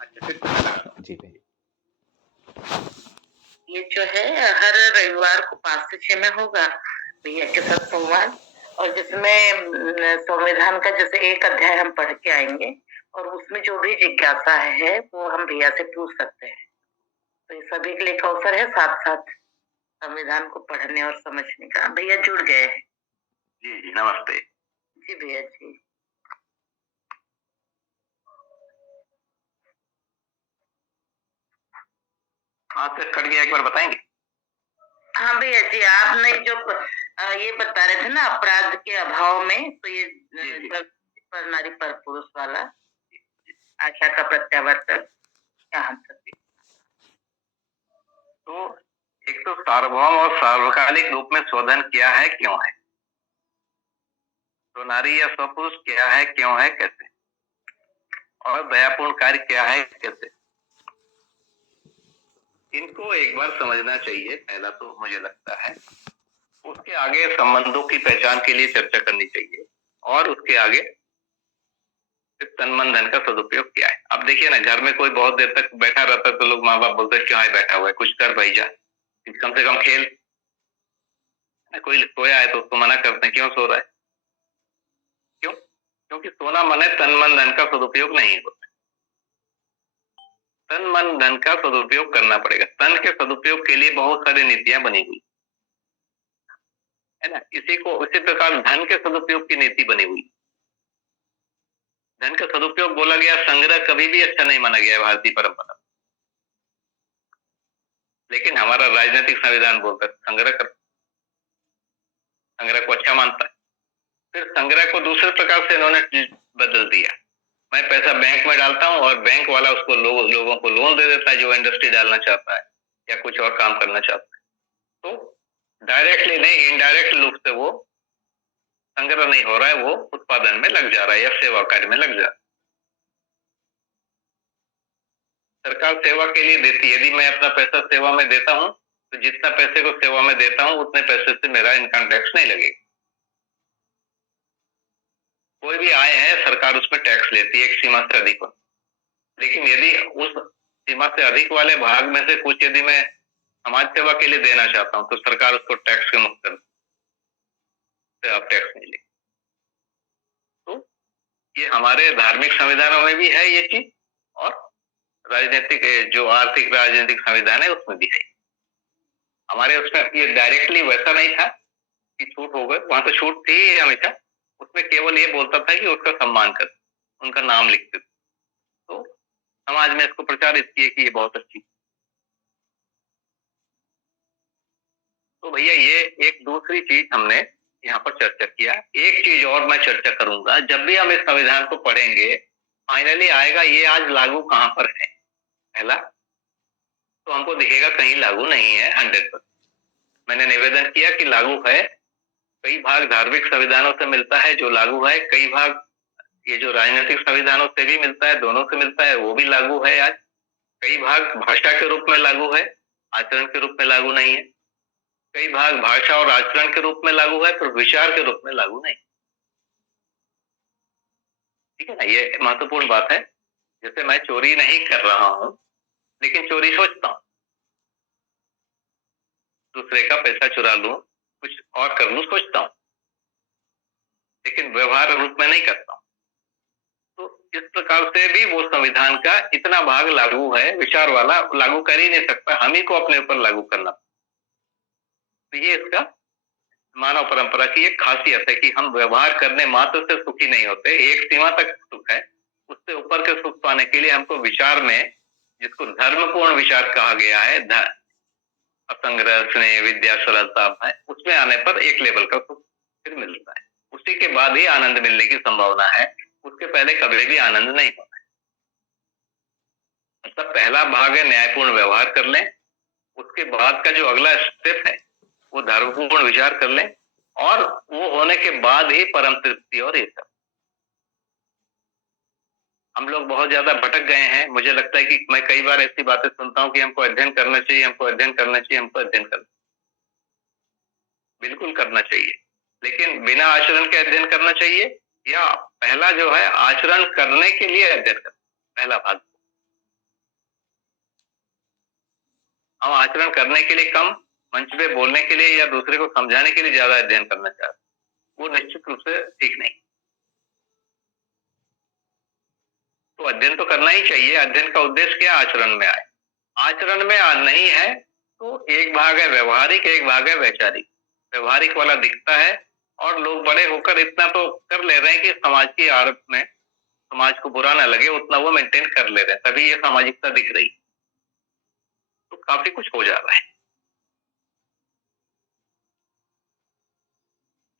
अच्छा फिर जी भैया। ये जो है हर रविवार को 5 से 6 में होगा भैया के साथ संवाद, और जिसमें संविधान का जैसे एक अध्याय हम पढ़ के आएंगे और उसमें जो भी जिज्ञासा है वो हम भैया से पूछ सकते हैं। तो ये सभी के लिए एक अवसर है साथ साथ संविधान को पढ़ने और समझने का। भैया जुड़ गए। जी जी नमस्ते। जी भैया जी। हाँ तो कट गया, एक बार बताएंगे। हाँ भैया जी, आपने जो ये बता रहे थे ना अपराध के अभाव में, तो ये पर नारी पर पुरुष वाला आशा का प्रत्यावर्तन, यहाँ तक तो एक तो सार्वभौम और सार्वकालिक रूप में शोधन क्या है, क्यों है? तो नारी या स्वपुरुष क्या है, क्यों है, कैसे? और दयापूर्ण कार्य क्या है, कैसे? इनको एक बार समझना चाहिए, पहला तो मुझे लगता है। उसके आगे संबंधों की पहचान के लिए चर्चा करनी चाहिए और उसके आगे तन मन धन का सदुपयोग क्या है। अब देखिए ना, घर में कोई बहुत देर तक बैठा रहता है तो लोग माँ बाप बोलते हैं क्यों है बैठा हुआ है, कुछ कर भाई जा, कम से कम खेल। कोई सोया है तो उसको मना करते हैं क्यों सो रहा है, क्यों? क्योंकि सोना मन तन मन धन का सदुपयोग नहीं होता। तन मन धन का सदुपयोग करना पड़ेगा। तन के सदुपयोग के लिए बहुत सारी नीतियां बनी हुई है ना। उसी प्रकार धन के सदुपयोग की नीति बनी हुई। धन का सदुपयोग बोला गया, संग्रह कभी भी अच्छा नहीं माना गया है भारतीय परंपरा। लेकिन हमारा राजनीतिक संविधान बोलता है संग्रह को अच्छा मानता है। फिर संग्रह को दूसरे प्रकार से इन्होंने बदल दिया। मैं पैसा बैंक में डालता हूं और बैंक वाला उसको लोगों को लोन दे देता है जो इंडस्ट्री डालना चाहता है या कुछ और काम करना चाहता है। तो डायरेक्टली नहीं, इनडायरेक्ट रूप से वो संग्रह नहीं हो रहा है, वो उत्पादन में लग जा रहा है या सेवा कार्य में लग जा रहा है। सरकार सेवा के लिए देती है। यदि मैं अपना पैसा सेवा में देता हूं तो जितना पैसे को सेवा में देता हूं उतने पैसे से मेरा इनकम टैक्स नहीं लगेगा। कोई भी आय है सरकार उसमें टैक्स लेती है एक सीमा से अधिक हो। लेकिन यदि उस सीमा से अधिक वाले भाग में से कुछ यदि मैं समाज सेवा के लिए देना चाहता हूं तो सरकार उसको टैक्स के मुक्त कर से आप टैक्स नहीं लेंगे। तो ये हमारे धार्मिक संविधानों में भी है ये चीज और राजनीतिक जो आर्थिक राजनीतिक संविधान है उसमें भी है। हमारे उसमें ये डायरेक्टली वैसा नहीं था कि छूट हो गए, वहां तो छूट थी हमेशा। उसमें केवल ये बोलता था कि उसका सम्मान कर, उनका नाम लिखते थे। तो समाज में इसको प्रचारित किए कि ये बहुत अच्छी। तो भैया ये एक दूसरी चीज हमने यहाँ पर चर्चा किया। एक चीज और मैं चर्चा करूंगा, जब भी हम इस संविधान को पढ़ेंगे फाइनली आएगा ये आज लागू कहाँ पर है। पहला तो हमको दिखेगा कहीं लागू नहीं है 100%। मैंने निवेदन किया कि लागू है। कई भाग धार्मिक संविधानों से मिलता है जो लागू है, कई भाग ये जो राजनीतिक संविधानों से भी मिलता है, दोनों से मिलता है, वो भी लागू है आज। कई भाग भाषा के रूप में लागू है, आचरण के रूप में लागू नहीं है। कई भाग भाषा और आचरण के रूप में लागू है पर विचार के रूप में लागू नहीं। ठीक है ना, ये महत्वपूर्ण बात है। जैसे मैं चोरी नहीं कर रहा हूं लेकिन चोरी सोचता हूं, दूसरे का पैसा चुरा लूं, कुछ और कर लूं सोचता हूं, लेकिन व्यवहार रूप में नहीं करता हूं। तो इस प्रकार से भी वो संविधान का इतना भाग लागू है, विचार वाला लागू कर ही नहीं सकता, हम ही को अपने ऊपर लागू करना। तो ये इसका मानव परंपरा की एक खासियत है कि हम व्यवहार करने मात्र से सुखी नहीं होते। एक सीमा तक सुख है, उससे ऊपर के सुख पाने के लिए हमको विचार में, जिसको धर्मपूर्ण विचार कहा गया है, असंग्रह स्नेह विद्या सरलता है, उसमें आने पर एक लेवल का सुख फिर मिलता है। उसी के बाद ही आनंद मिलने की संभावना है, उसके पहले कभी भी आनंद नहीं होता है। मतलब पहला भाग है न्यायपूर्ण व्यवहार कर लें, उसके बाद का जो अगला स्टेप है वो धर्मपूर्ण विचार कर लें और वो होने के बाद ही परम तृप्ति और ये सब। हम लोग बहुत ज्यादा भटक गए हैं। मुझे लगता है कि मैं कई बार ऐसी बातें सुनता हूँ कि हमको अध्ययन करना चाहिए, हमको अध्ययन करना चाहिए, हमको अध्ययन करना, बिल्कुल करना चाहिए, लेकिन बिना आचरण के अध्ययन करना चाहिए या पहला जो है आचरण करने के लिए अध्ययन करना। पहला भाग हम आचरण करने के लिए कम, मंच पे बोलने के लिए या दूसरे को समझाने के लिए ज्यादा अध्ययन करना चाहते, वो निश्चित रूप से ठीक नहीं। तो अध्ययन तो करना ही चाहिए। अध्ययन का उद्देश्य क्या, आचरण में आए। आचरण में नहीं है तो एक भाग है व्यवहारिक, एक भाग है वैचारिक। व्यवहारिक वाला दिखता है और लोग बड़े होकर इतना तो कर ले रहे हैं कि समाज की आदत में समाज को बुरा ना लगे उतना वो मेंटेन कर ले रहे हैं, तभी ये सामाजिकता दिख रही। तो काफी कुछ हो जा रहा है।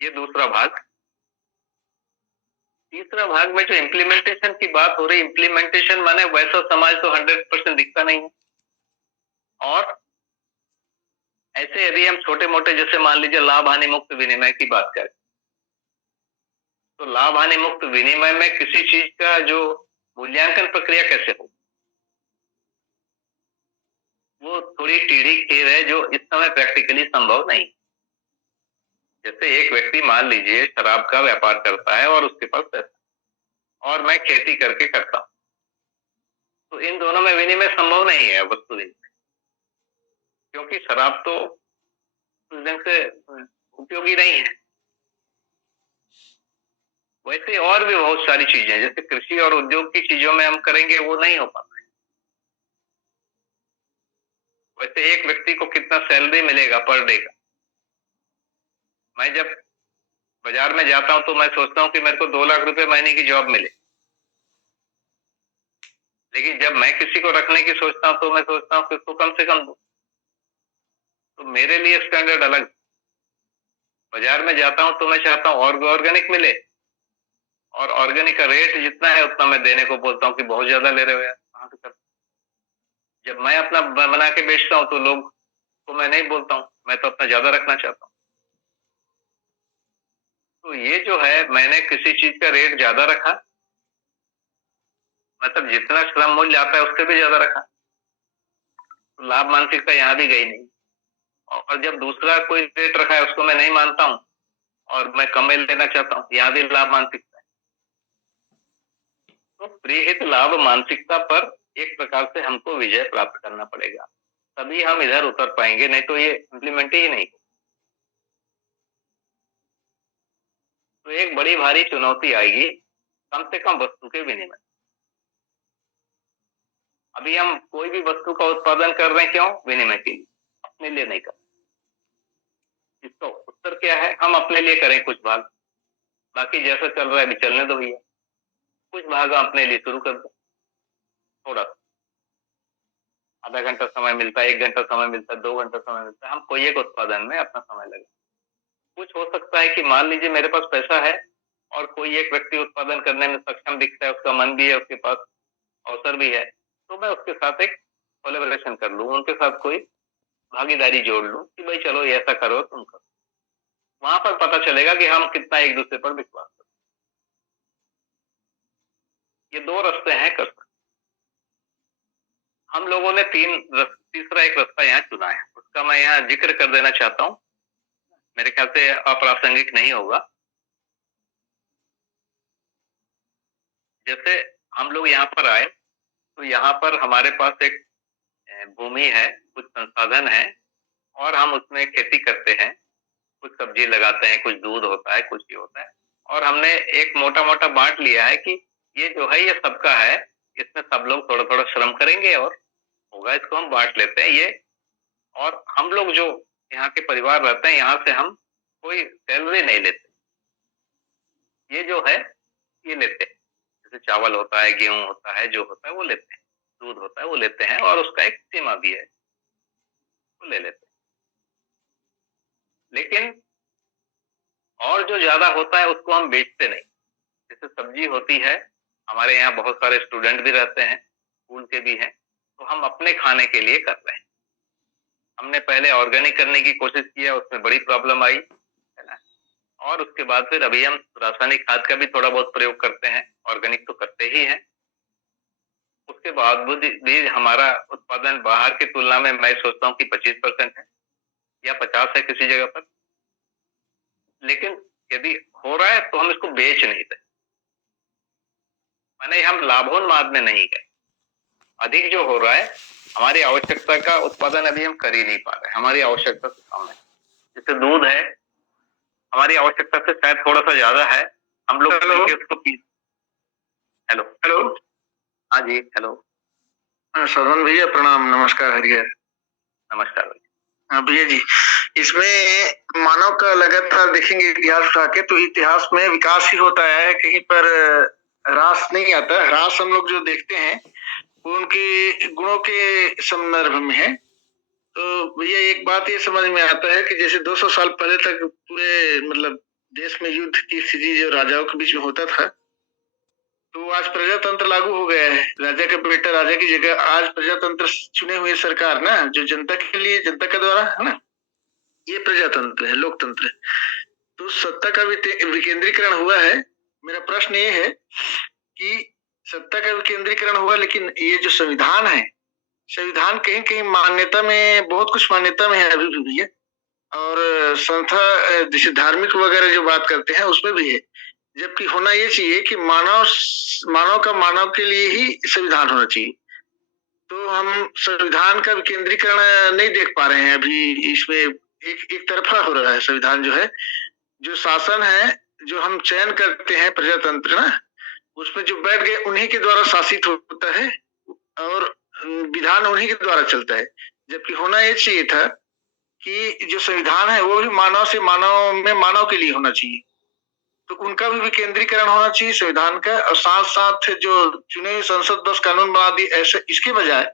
ये दूसरा भाग। तीसरा भाग में जो इम्प्लीमेंटेशन की बात हो रही, इम्प्लीमेंटेशन माने वैसा समाज तो 100% दिखता नहीं है और ऐसे यदि हम छोटे मोटे जैसे मान लीजिए लाभ हानि मुक्त विनिमय की बात करें, तो लाभ हानि मुक्त विनिमय में किसी चीज का जो मूल्यांकन प्रक्रिया कैसे हो, वो थोड़ी टेढ़ी खीर है जो इस समय प्रैक्टिकली संभव नहीं। जैसे एक व्यक्ति मान लीजिए शराब का व्यापार करता है और उसके पास पैसा, और मैं खेती करके करता हूँ, तो इन दोनों में विनिमय संभव नहीं है वस्तु विनिमय, क्योंकि शराब तो उस ढंग से उपयोगी नहीं है। वैसे और भी बहुत सारी चीजें जैसे कृषि और उद्योग की चीजों में हम करेंगे वो नहीं हो पाता है। वैसे एक व्यक्ति को कितना सैलरी मिलेगा पर डे का, मैं जब बाजार में जाता हूं तो मैं सोचता हूं कि मेरे को 2 लाख रुपए महीने की जॉब मिले, लेकिन जब मैं किसी को रखने की सोचता हूं तो मैं सोचता हूं कि उसको कम से कम दो, तो मेरे लिए स्टैंडर्ड अलग। बाजार में जाता हूं तो मैं चाहता हूं और ऑर्गेनिक मिले, और ऑर्गेनिक का रेट जितना है उतना मैं देने को बोलता हूं कि बहुत ज्यादा ले रहे हो यार, कहाँ से कर। जब मैं अपना बना के बेचता हूं तो लोग को मैं नहीं बोलता हूं, मैं तो अपना ज्यादा रखना चाहता हूं। तो ये जो है मैंने किसी चीज का रेट ज्यादा रखा, मतलब जितना श्रम मूल्य आता है उससे भी ज्यादा रखा, तो लाभ मानसिकता यहाँ भी गई नहीं। और जब दूसरा कोई रेट रखा है उसको मैं नहीं मानता हूँ और मैं कम में लेना चाहता हूँ, यहाँ भी लाभ मानसिकता है। तो प्रीहित लाभ मानसिकता पर एक प्रकार से हमको विजय प्राप्त करना पड़ेगा, तभी हम इधर उतर पाएंगे, नहीं तो ये इम्प्लीमेंट ही नहीं। तो एक बड़ी भारी चुनौती आएगी कम से कम वस्तु के विनिमय। अभी हम कोई भी वस्तु का उत्पादन कर रहे हैं, क्यों? विनिमय के लिए, अपने लिए नहीं कर। इसका उत्तर क्या है? हम अपने लिए करें कुछ भाग, बाकी जैसा चल रहा है अभी चलने दो भैया। कुछ भाग अपने लिए शुरू कर दो, थोड़ा आधा घंटा समय मिलता है, 1 घंटा समय मिलता है, 2 घंटा समय मिलता है, हम कोई एक उत्पादन में अपना समय लगे। कुछ हो सकता है कि मान लीजिए मेरे पास पैसा है और कोई एक व्यक्ति उत्पादन करने में सक्षम दिखता है, उसका मन भी है, उसके पास अवसर भी है, तो मैं उसके साथ एक कोलैबोरेशन कर लूं, उनके साथ कोई भागीदारी जोड़ लूं कि भाई चलो ये ऐसा करो तुम करो। वहां पर पता चलेगा कि हम कितना एक दूसरे पर विश्वास करते। ये 2 रास्ते हैं कर सकते। हम लोगों ने तीसरा एक रास्ता यहाँ चुना है, उसका मैं यहाँ जिक्र कर देना चाहता हूँ, मेरे ख्याल से अप्रासंगिक नहीं होगा। जैसे हम लोग यहाँ पर आए तो यहाँ पर हमारे पास एक भूमि है, कुछ संसाधन है और हम उसमें खेती करते हैं, कुछ सब्जी लगाते हैं, कुछ दूध होता है, कुछ ये होता है, और हमने एक मोटा-मोटा बाँट लिया है कि ये जो है ये सबका है, इसमें सब लोग थोड़ा-थोड़ा श्रम करेंगे और होगा, इसको हम बाँट लेते हैं ये। और हम लोग जो यहाँ के परिवार रहते हैं, यहाँ से हम कोई सैलरी नहीं लेते, ये जो है ये लेते हैं। जैसे चावल होता है, गेहूँ होता है, जो होता है वो लेते हैं, दूध होता है वो लेते हैं, और उसका एक सीमा भी है, वो ले लेते हैं। लेकिन और जो ज़्यादा होता है उसको हम बेचते नहीं। जैसे सब्जी होती है, हमारे यहाँ बहुत सारे स्टूडेंट भी रहते हैं, स्कूल के भी हैं, तो हम अपने खाने के लिए कर रहे हैं। हमने पहले ऑर्गेनिक करने की कोशिश किया, उसमें बड़ी प्रॉब्लम आई, है ना? और उसके बाद फिर अभी हम रासायनिक खाद का भी थोड़ा बहुत प्रयोग करते हैं, ऑर्गेनिक तो करते ही हैं। उसके बावजूद भी हमारा उत्पादन बाहर की तुलना में मैं सोचता हूँ कि 25% है या 50 है किसी जगह पर। लेकिन यदि हो रहा है तो हम इसको बेच नहीं रहे, माने हम लाभोन्माद में नहीं गए। अधिक जो हो रहा है, हमारी आवश्यकता का उत्पादन अभी हम कर ही नहीं पा रहे, हमारी आवश्यकता से कम है। जैसे दूध है, हमारी आवश्यकता से शायद थोड़ा-सा ज़्यादा है, हम लोग उसको पी। Hello, hello. हाँ जी, हेलो। श्रवण भैया प्रणाम, नमस्कार हरिहर। नमस्कार भैया। हाँ भैया जी, इसमें मानव का लगातार देखेंगे इतिहास उठा के तो इतिहास में विकास ही होता है, कहीं पर ह्रास नहीं आता। ह्रास हम लोग जो देखते हैं वो उनके गुणों के संदर्भ में है। तो भैया एक बात ये समझ में आता है कि जैसे 200 साल पहले तक पूरे मतलब देश में युद्ध की स्थिति जो राजाओं के बीच में होता था, तो आज प्रजातंत्र लागू हो गया है। राजा का बेटा राजा की जगह आज प्रजातंत्र, चुने हुए सरकार ना, जो जनता के लिए, जनता के द्वारा, है ना, ये प्रजातंत्र है, लोकतंत्र है। तो सत्ता का विकेंद्रीकरण हुआ है। मेरा प्रश्न ये है कि सत्ता का विकेंद्रीकरण हुआ, लेकिन ये जो संविधान है, संविधान कहीं कहीं मान्यता में, बहुत कुछ मान्यता में है अभी भी भैया, और संस्था जैसे धार्मिक वगैरह जो बात करते हैं उसमें भी है। जबकि होना ये चाहिए कि मानव मानव का मानव के लिए ही संविधान होना चाहिए। तो हम संविधान का विकेंद्रीकरण नहीं देख पा रहे हैं अभी। इसमें एक तरफा हो रहा है संविधान जो है। जो शासन है, जो हम चयन करते हैं प्रजातंत्र ना, उसमें जो बैठ गए उन्हीं के द्वारा शासित होता है और विधान उन्हीं के द्वारा चलता है। जबकि होना ये चाहिए था कि जो संविधान है वो भी मानव से मानव में मानव के लिए होना चाहिए। तो उनका भी विकेंद्रीकरण होना चाहिए संविधान का, और साथ साथ जो चुने हुए संसद बस कानून बना दी, ऐसे इसके बजाय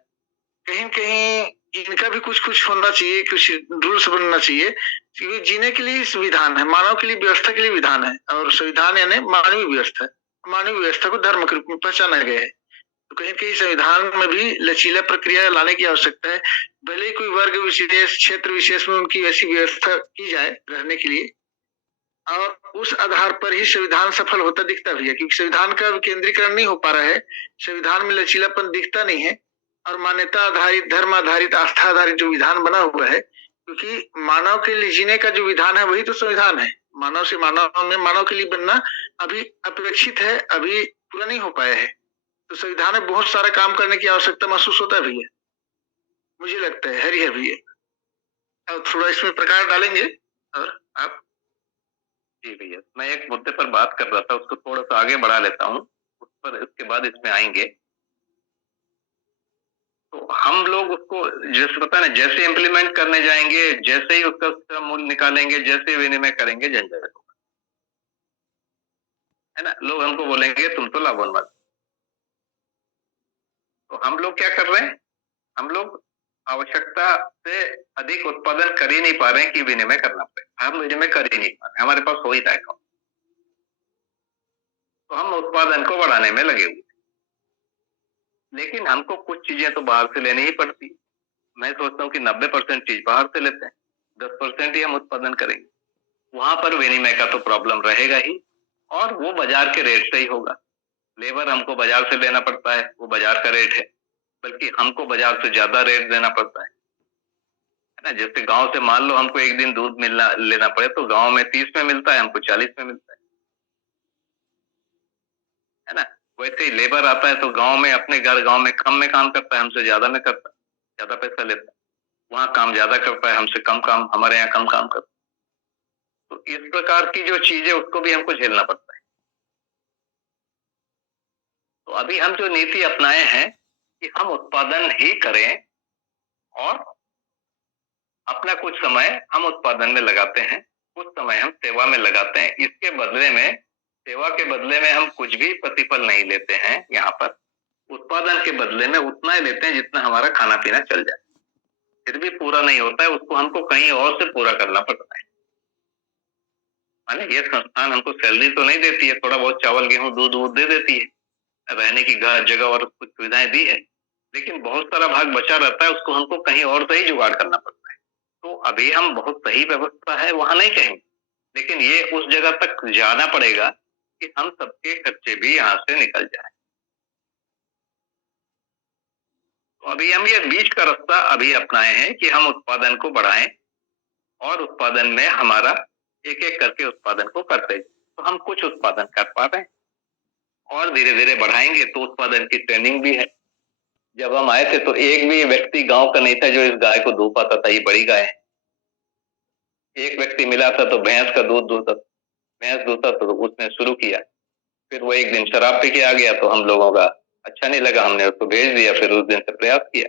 कहीं कहीं इनका भी कुछ कुछ होना चाहिए, कुछ रूल्स बनना चाहिए। क्योंकि जीने के लिए संविधान है, मानव के लिए, व्यवस्था के लिए विधान है, और संविधान यानी मानवीय व्यवस्था। मानवीय व्यवस्था को धर्म के रूप में पहचाना गया है। तो कहीं कहीं संविधान में भी लचीला प्रक्रिया लाने की आवश्यकता है। भले ही कोई वर्ग विशेष, क्षेत्र विशेष में उनकी ऐसी व्यवस्था की जाए रहने के लिए, और उस आधार पर ही संविधान सफल होता दिखता भी है। क्योंकि संविधान का विकेंद्रीकरण नहीं हो पा रहा है, संविधान में लचीलापन दिखता नहीं है, और मान्यता आधारित, धर्म आधारित, आस्था आधारित जो विधान बना हुआ है, क्योंकि मानव के लिए जीने का जो विधान है वही तो संविधान है। मानव से मानव में मानव के लिए बनना अभी अपेक्षित है, अभी पूरा नहीं हो पाया है। तो संविधान में बहुत सारा काम करने की आवश्यकता महसूस होता भी है, मुझे लगता है हरिहर भी है। और थोड़ा इसमें प्रकाश डालेंगे। और आप? जी भैया, मैं एक मुद्दे पर बात कर रहा था, उसको थोड़ा सा आगे बढ़ा लेता हूँ, उस पर इसके बाद इसमें आएंगे। तो हम लोग उसको जैसे पता है ना, जैसे इम्प्लीमेंट करने जाएंगे, जैसे ही उसका मूल्य निकालेंगे, जैसे विनिमय करेंगे, झंझट होगा, है ना। लोग हमको बोलेंगे तुम तो लाभवान मत। तो हम लोग क्या कर रहे हैं, हम लोग आवश्यकता से अधिक उत्पादन कर ही नहीं पा रहे हैं कि विनिमय करना पड़े। हम विनिमय कर ही नहीं पा रहे, हमारे पास हो ही रहा है कम। तो हम उत्पादन को बढ़ाने में लगे हुए, लेकिन हमको कुछ चीजें तो बाहर से लेनी ही पड़ती। मैं सोचता हूँ कि 90% चीज बाहर से लेते हैं, 10% ही हम उत्पादन करेंगे। वहां पर विनिमय का तो प्रॉब्लम रहेगा ही, और वो बाजार के रेट से ही होगा। लेबर हमको बाजार से लेना पड़ता है, वो बाजार का रेट है, बल्कि हमको बाजार से ज्यादा रेट देना पड़ता है ना। जैसे गांव से मान लो हमको एक दिन दूध मिलना लेना पड़े, तो गांव में 30 में मिलता है, हमको 40 में मिलता है ना। वैसे ही लेबर आता है तो गांव में, अपने गांव में कम में काम करता है, हमसे ज्यादा में करता है, ज्यादा पैसा लेता है। वहां काम ज्यादा करता है, हमसे कम काम, हमारे यहाँ कम काम करता है। तो इस प्रकार की जो चीज है उसको भी हमको झेलना पड़ता है। तो अभी हम जो नीति अपनाए हैं कि हम उत्पादन ही करें, और अपना कुछ समय हम उत्पादन में लगाते हैं, कुछ समय हम सेवा में लगाते हैं। इसके बदले में, सेवा के बदले में हम कुछ भी प्रतिफल नहीं लेते हैं। यहाँ पर उत्पादन के बदले में उतना ही लेते हैं जितना हमारा खाना पीना चल जाए। फिर भी पूरा नहीं होता है, उसको हमको कहीं और से पूरा करना पड़ता है। माने ये संस्थान हमको सैलरी तो नहीं देती है, थोड़ा बहुत चावल गेहूं दूध वूध दे देती है, रहने की जगह और कुछ सुविधाएं दी है, लेकिन बहुत सारा भाग बचा रहता है, उसको हमको कहीं और से ही जुगाड़ करना पड़ता है। तो अभी हम बहुत सही व्यवस्था है वहां नहीं कहेंगे, लेकिन ये उस जगह तक जाना पड़ेगा कि हम सबके खर्चे भी यहाँ से निकल जाए। तो अभी हम ये बीच का रास्ता अभी अपनाए हैं कि हम उत्पादन को बढ़ाएं, और उत्पादन में हमारा एक एक करके उत्पादन को करते हैं। तो हम कुछ उत्पादन कर पा रहे हैं, और धीरे धीरे बढ़ाएंगे। तो उत्पादन की ट्रेनिंग भी है। जब हम आए थे तो एक भी व्यक्ति गांव का नहीं था जो इस गाय को दूध पाता था। ये बड़ी गाय है। एक व्यक्ति मिला था तो भैंस का दूध दूधता, भैंस दूधता तो उसने शुरू किया। फिर वो एक दिन शराब पी के आ गया, तो हम लोगों का अच्छा नहीं लगा, हमने उसको भेज दिया। फिर उस दिन से प्रयास किया।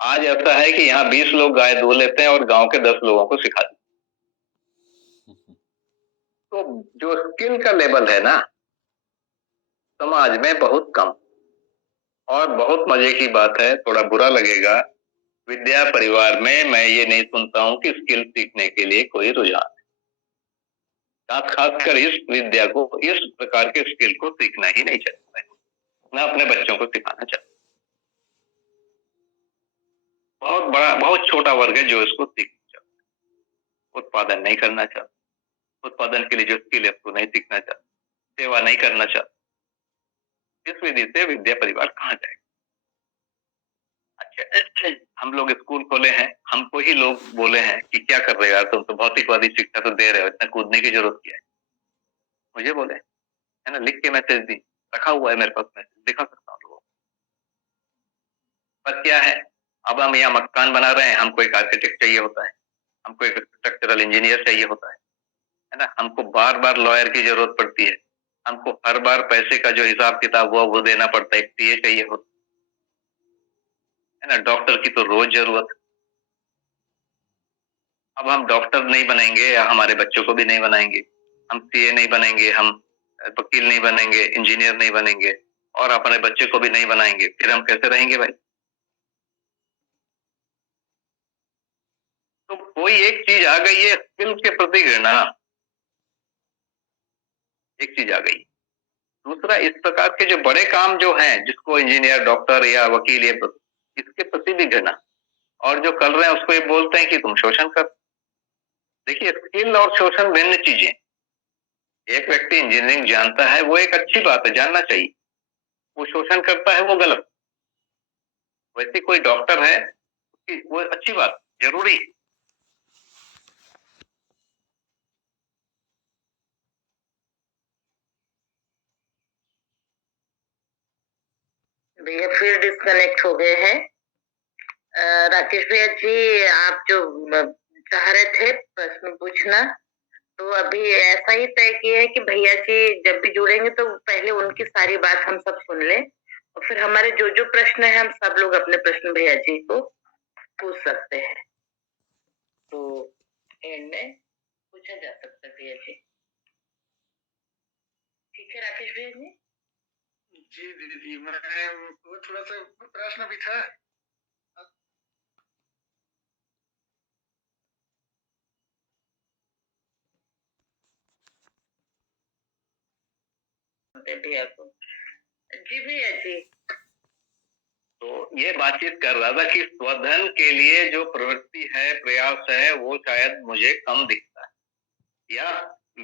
आज ऐसा है कि यहाँ 20 लोग गाय दूध लेते हैं और गांव के 10 लोगों को सिखा दिया। तो जो स्किल का लेवल है ना समाज में बहुत कम। और बहुत मजे की बात है, थोड़ा बुरा लगेगा, विद्या परिवार में मैं ये नहीं सुनता हूँ कि स्किल सीखने के लिए कोई रुझान है। खासकर इस विद्या को, इस प्रकार के स्किल को सीखना ही नहीं चाहता है, ना अपने बच्चों को सिखाना चाहता। बहुत बड़ा, बहुत छोटा वर्ग है जो इसको सीखना चाहता है। उत्पादन नहीं करना चाहता, उत्पादन के लिए जो स्किल है उसको नहीं सीखना चाहता, सेवा नहीं करना चाहता। इस विधि से विद्या परिवार कहाँ जाएगा? अच्छा, हम लोग स्कूल खोले हैं, हमको ही लोग बोले हैं कि क्या कर रहे हो यार, तुम तो भौतिकवादी शिक्षा तो दे रहे हो, इतना कूदने की जरूरत क्या है? मुझे बोले, है ना, लिख के मैसेज दी, रखा हुआ है मेरे पास, मैसेज दिखा सकता हूँ लोगों को। पर क्या है, अब हम यहाँ मकान बना रहे हैं, हमको एक आर्किटेक्ट चाहिए होता है, हमको एक स्ट्रक्चरल इंजीनियर चाहिए होता है ना, हमको बार बार लॉयर की जरूरत पड़ती है, हमको हर बार पैसे का जो हिसाब किताब हुआ वो देना पड़ता है, एक सीए चाहिए होता है ना, डॉक्टर की तो रोज जरूरत। अब हम डॉक्टर नहीं बनेंगे या हमारे बच्चों को भी नहीं बनाएंगे, हम सीए नहीं बनेंगे, हम वकील नहीं बनेंगे, इंजीनियर नहीं बनेंगे और अपने बच्चे को भी नहीं बनाएंगे, फिर हम कैसे रहेंगे भाई? तो कोई एक चीज आ गई है, स्किल के प्रति घृणा, एक चीज आ गई। दूसरा, इस प्रकार के जो बड़े काम जो हैं, जिसको इंजीनियर, डॉक्टर या वकील, ये इसके प्रति भी घृणा, और जो कर रहे हैं उसको ये बोलते हैं कि तुम शोषण कर। देखिए, स्किल और शोषण भिन्न चीजें। एक व्यक्ति इंजीनियरिंग जानता है, वो एक अच्छी बात है, जानना चाहिए। वो शोषण करता है, वो गलत। वैसे कोई डॉक्टर है, वो अच्छी बात, जरूरी है। भैया फिर डिस्कनेक्ट हो गए हैं। राकेश भैया जी, आप जो चाह रहे थे प्रश्न पूछना, तो अभी ऐसा ही तय किया है कि भैया जी जब भी जुड़ेंगे तो पहले उनकी सारी बात हम सब सुन लें, और फिर हमारे जो जो प्रश्न है हम सब लोग अपने प्रश्न भैया जी को पूछ सकते हैं। तो एंड में पूछा जा सकता है भैया जी। ठीक है राकेश भैया जी? जी दीदी, मैं वो थोड़ा सा प्रश्न भी था। भैया को जी, भैया जी तो ये बातचीत कर रहा था कि स्वधन के लिए जो प्रवृत्ति है, प्रयास है, वो शायद मुझे कम दिखता है, या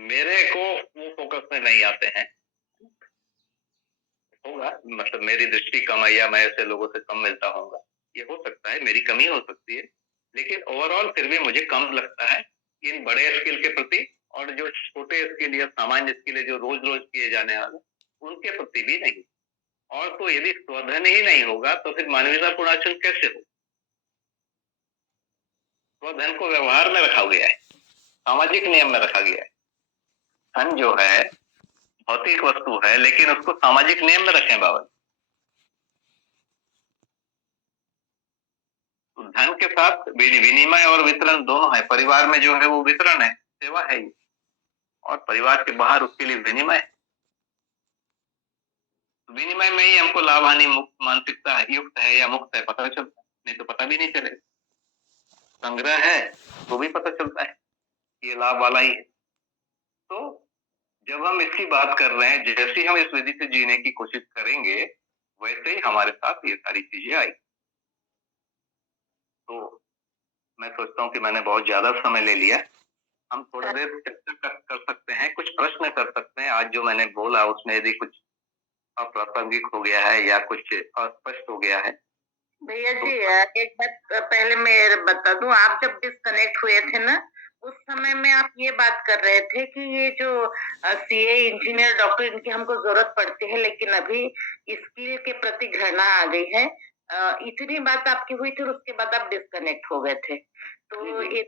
मेरे को वो फोकस में नहीं आते हैं। होगा, मतलब मेरी दृष्टि कम है या मैं ऐसे लोगों से कम मिलता होऊंगा, ये हो सकता है, मेरी कमी हो सकती है, लेकिन ओवरऑल फिर भी मुझे कम लगता है इन बड़े स्किल के प्रति, और जो छोटे स्किल या सामान्य स्किल है जो रोज रोज किए जाने वाले, उनके प्रति भी नहीं। और तो यदि स्वधन ही नहीं होगा तो फिर मानवीयतापूर्ण आचरण कैसे हो? स्वधन को व्यवहार में रखा गया है, सामाजिक नियम में रखा गया है। धन जो है भौतिक वस्तु है, लेकिन उसको सामाजिक नियम में रखें बाबा। तो धन के साथ विनिमय और वितरण दोनों है। परिवार में जो है वो वितरण है, सेवा है, और परिवार के बाहर उसके लिए विनिमय। विनिमय में ही हमको लाभ हानि मुक्त मानसिकता युक्त है या मुक्त है पता चलता है, नहीं तो पता भी नहीं चलेगा। संग्रह है तो भी पता चलता है ये लाभ वाला ही है। तो जब हम इसकी बात कर रहे हैं, जैसे ही हम इस विधि से जीने की कोशिश करेंगे, वैसे ही हमारे साथ ये सारी चीजें आई। तो मैं सोचता हूँ कि मैंने बहुत ज्यादा समय ले लिया, हम थोड़ा देर चर्चा कर सकते हैं, कुछ प्रश्न कर सकते हैं। आज जो मैंने बोला उसमें यदि कुछ अप्रासंगिक हो गया है या कुछ अस्पष्ट हो गया है। भैया जी एक बात पहले मैं बता दूं, आप जब डिस्कनेक्ट हुए थे ना, उस समय में आप ये बात कर रहे थे कि ये जो सीए, इंजीनियर, डॉक्टर, इनकी हमको जरूरत पड़ती है, लेकिन अभी स्किल के प्रति घृणा आ गई है। इतनी बात आपकी हुई थी और उसके बाद आप डिस्कनेक्ट हो गए थे। तो ये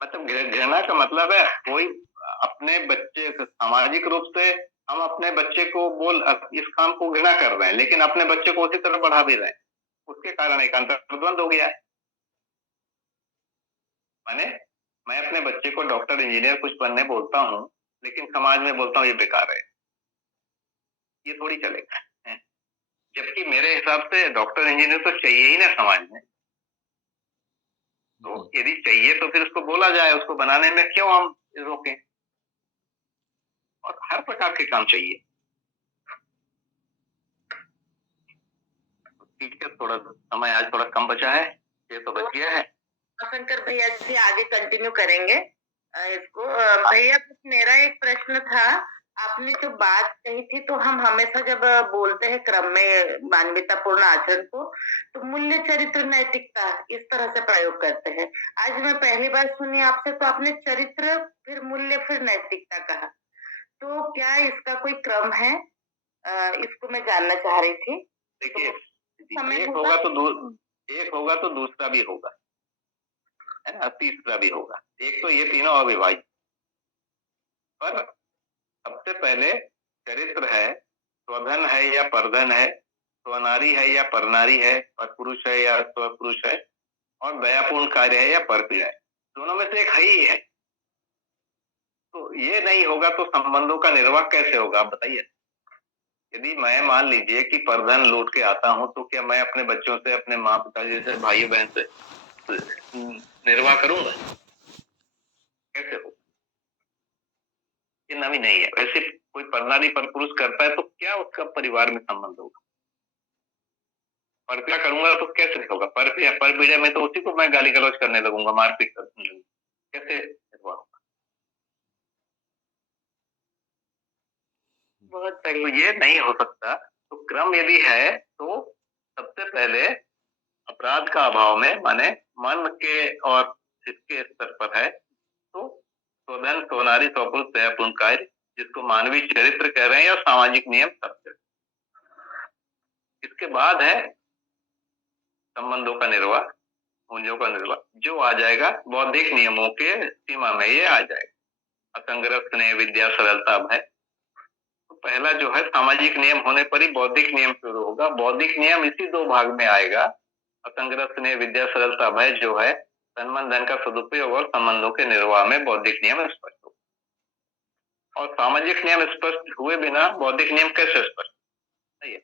मतलब घृणा का मतलब है कोई अपने बच्चे, सामाजिक रूप से हम अपने बच्चे को इस काम को घृणा कर रहे हैं, लेकिन अपने बच्चे को उसी तरह बढ़ा भी रहे हैं, उसके कारण एक अंतर्द्वंद हो गया है। माने मैं अपने बच्चे को डॉक्टर, इंजीनियर कुछ बनने बोलता हूँ, लेकिन समाज में बोलता हूँ ये बेकार है, ये थोड़ी चलेगा। जबकि मेरे हिसाब से डॉक्टर, इंजीनियर तो चाहिए ही ना समाज में। तो यदि चाहिए तो फिर उसको बोला जाए, उसको बनाने में क्यों हम रोकें? और हर प्रकार के काम चाहिए। ठीक है, थोड़ा समय आज थोड़ा कम बचा है, ये तो बच गया है। शंकर भैया जी आगे कंटिन्यू करेंगे इसको। भैया मेरा एक प्रश्न था, आपने जो बात कही थी तो हम हमेशा जब बोलते हैं क्रम में मानवीयतापूर्ण आचरण को, तो मूल्य चरित्र नैतिकता इस तरह से प्रयोग करते हैं। आज मैं पहली बार सुनी आपसे, तो आपने चरित्र फिर मूल्य फिर नैतिकता कहा, तो क्या इसका कोई क्रम है? इसको मैं जानना चाह रही थी। देखिए, तो समय एक होगा तो दूसरा भी होगा, है ना, तीसरा भी होगा। एक तो ये तीनों अविभाज्य, पर सबसे पहले चरित्र है, स्वधन है या परधन है, स्वनारी है या परनारी है, परपुरुष है या स्वपुरुष है, और दयापूर्ण कार्य है या परक्रिया है। दोनों में से एक है ही है। तो ये नहीं होगा तो संबंधों का निर्वाह कैसे होगा, आप बताइए। यदि मैं मान लीजिए कि परधन लौट के आता हूं, तो क्या मैं अपने बच्चों से, अपने माँ पिता जैसे भाई बहन से निर्वाह करूंगा? कैसे हो? ये नवी नहीं है। वैसे कोई परनारी परपुरुष करता है तो क्या उसका परिवार में संबंध होगा? परक्रिया करूंगा तो कैसे होगा? परक्रिया में तो उसी को मैं गाली गलौज करने लगूंगा, मारपीट करने लगूंगा, कैसे निर्वाह होगा? बहुत तो बढ़िया। ये नहीं हो सकता। तो क्रम यदि है तो सबसे पहले अपराध का अभाव में, माने मन के और इसके स्तर पर है, तो स्वधन, स्वनारी, स्वपुरुष, दयापूर्ण कार्य, जिसको मानवीय चरित्र कह रहे हैं, या सामाजिक नियम सत्य। इसके बाद है संबंधों का निर्वाह, मूल्यों का निर्वाह, जो आ जाएगा बौद्धिक नियमों के सीमा में, ये आ जाएगा। असंग्रह, स्नेह, विद्या, सरलता, भय। तो पहला जो है सामाजिक नियम होने पर ही बौद्धिक नियम शुरू होगा। बौद्धिक नियम इसी दो भाग में आएगा, असंग्रह, स्नेह, विद्या, सरलता, भय, जो है तन धन का सदुपयोग और संबंधों के निर्वाह में बौद्धिक नियम स्पष्ट हो। और सामाजिक नियम स्पष्ट हुए बिना बौद्धिक नियम कैसे स्पष्ट? सही है।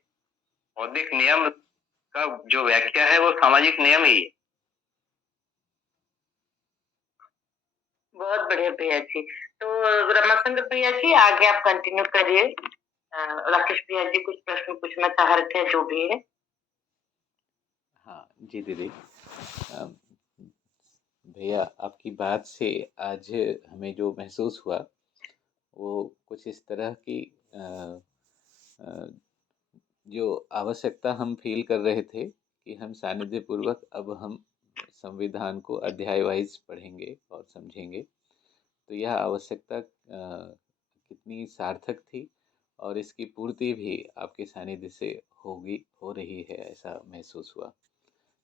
बौद्धिक नियम का जो व्याख्या है वो सामाजिक नियम ही है। बहुत बढ़िया भैया जी। तो रमाशंकर भैया जी आगे आप कंटिन्यू करिए। राकेश भैया जी कुछ प्रश्न पूछना चाह रहे थे, जो भी है। हाँ जी दीदी। भैया आपकी बात से आज हमें जो महसूस हुआ वो कुछ इस तरह की अ, अ, जो आवश्यकता हम फील कर रहे थे कि हम सानिध्यपूर्वक अब हम संविधान को अध्याय वाइज पढ़ेंगे और समझेंगे, तो यह आवश्यकता कितनी सार्थक थी और इसकी पूर्ति भी आपके सानिध्य से हो रही है, ऐसा महसूस हुआ।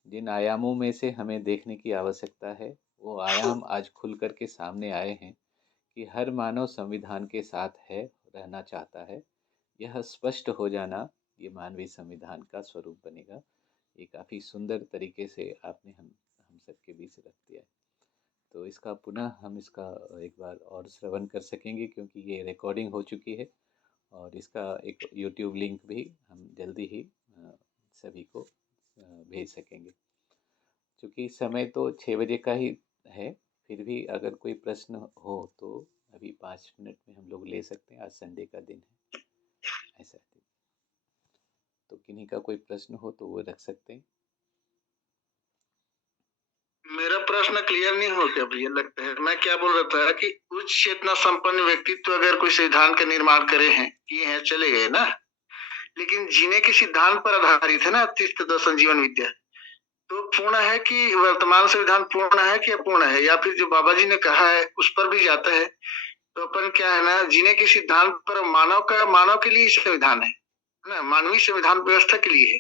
जिन आयामों में से हमें देखने की आवश्यकता है वो आयाम आज खुल कर के सामने आए हैं कि हर मानव संविधान के साथ है, रहना चाहता है। यह स्पष्ट हो जाना ये मानवीय संविधान का स्वरूप बनेगा। ये काफ़ी सुंदर तरीके से आपने हम सबके बीच रख दिया है। तो इसका पुनः हम इसका एक बार और श्रवण कर सकेंगे, क्योंकि ये रिकॉर्डिंग हो चुकी है और इसका एक यूट्यूब लिंक भी हम जल्दी ही सभी को भेज सकेंगे। क्योंकि समय तो 6 बजे का ही है, फिर भी अगर कोई प्रश्न हो तो अभी 5 मिनट में हम लोग ले सकते हैं। आज संडे का दिन है, ऐसा है। तो किन्हीं का कोई प्रश्न हो तो वो रख सकते हैं। मेरा प्रश्न क्लियर नहीं हो गया भैया, लगता है। मैं क्या बोल रहा था कि उच्च चेतना संपन्न व्यक्तित्व अगर कोई संविधान का निर्माण करे हैं, किए हैं, चले गए ना, लेकिन जीने के सिद्धांत पर आधारित है ना तीर्थ दर्शन जीवन विद्या। तो पूर्ण है कि वर्तमान संविधान पूर्ण है कि अपूर्ण है, या फिर जो बाबा जी ने कहा है उस पर भी जाता है? तो अपन क्या है ना, जीने के सिद्धांत पर मानव के लिए संविधान है ना, मानवीय संविधान व्यवस्था के लिए है।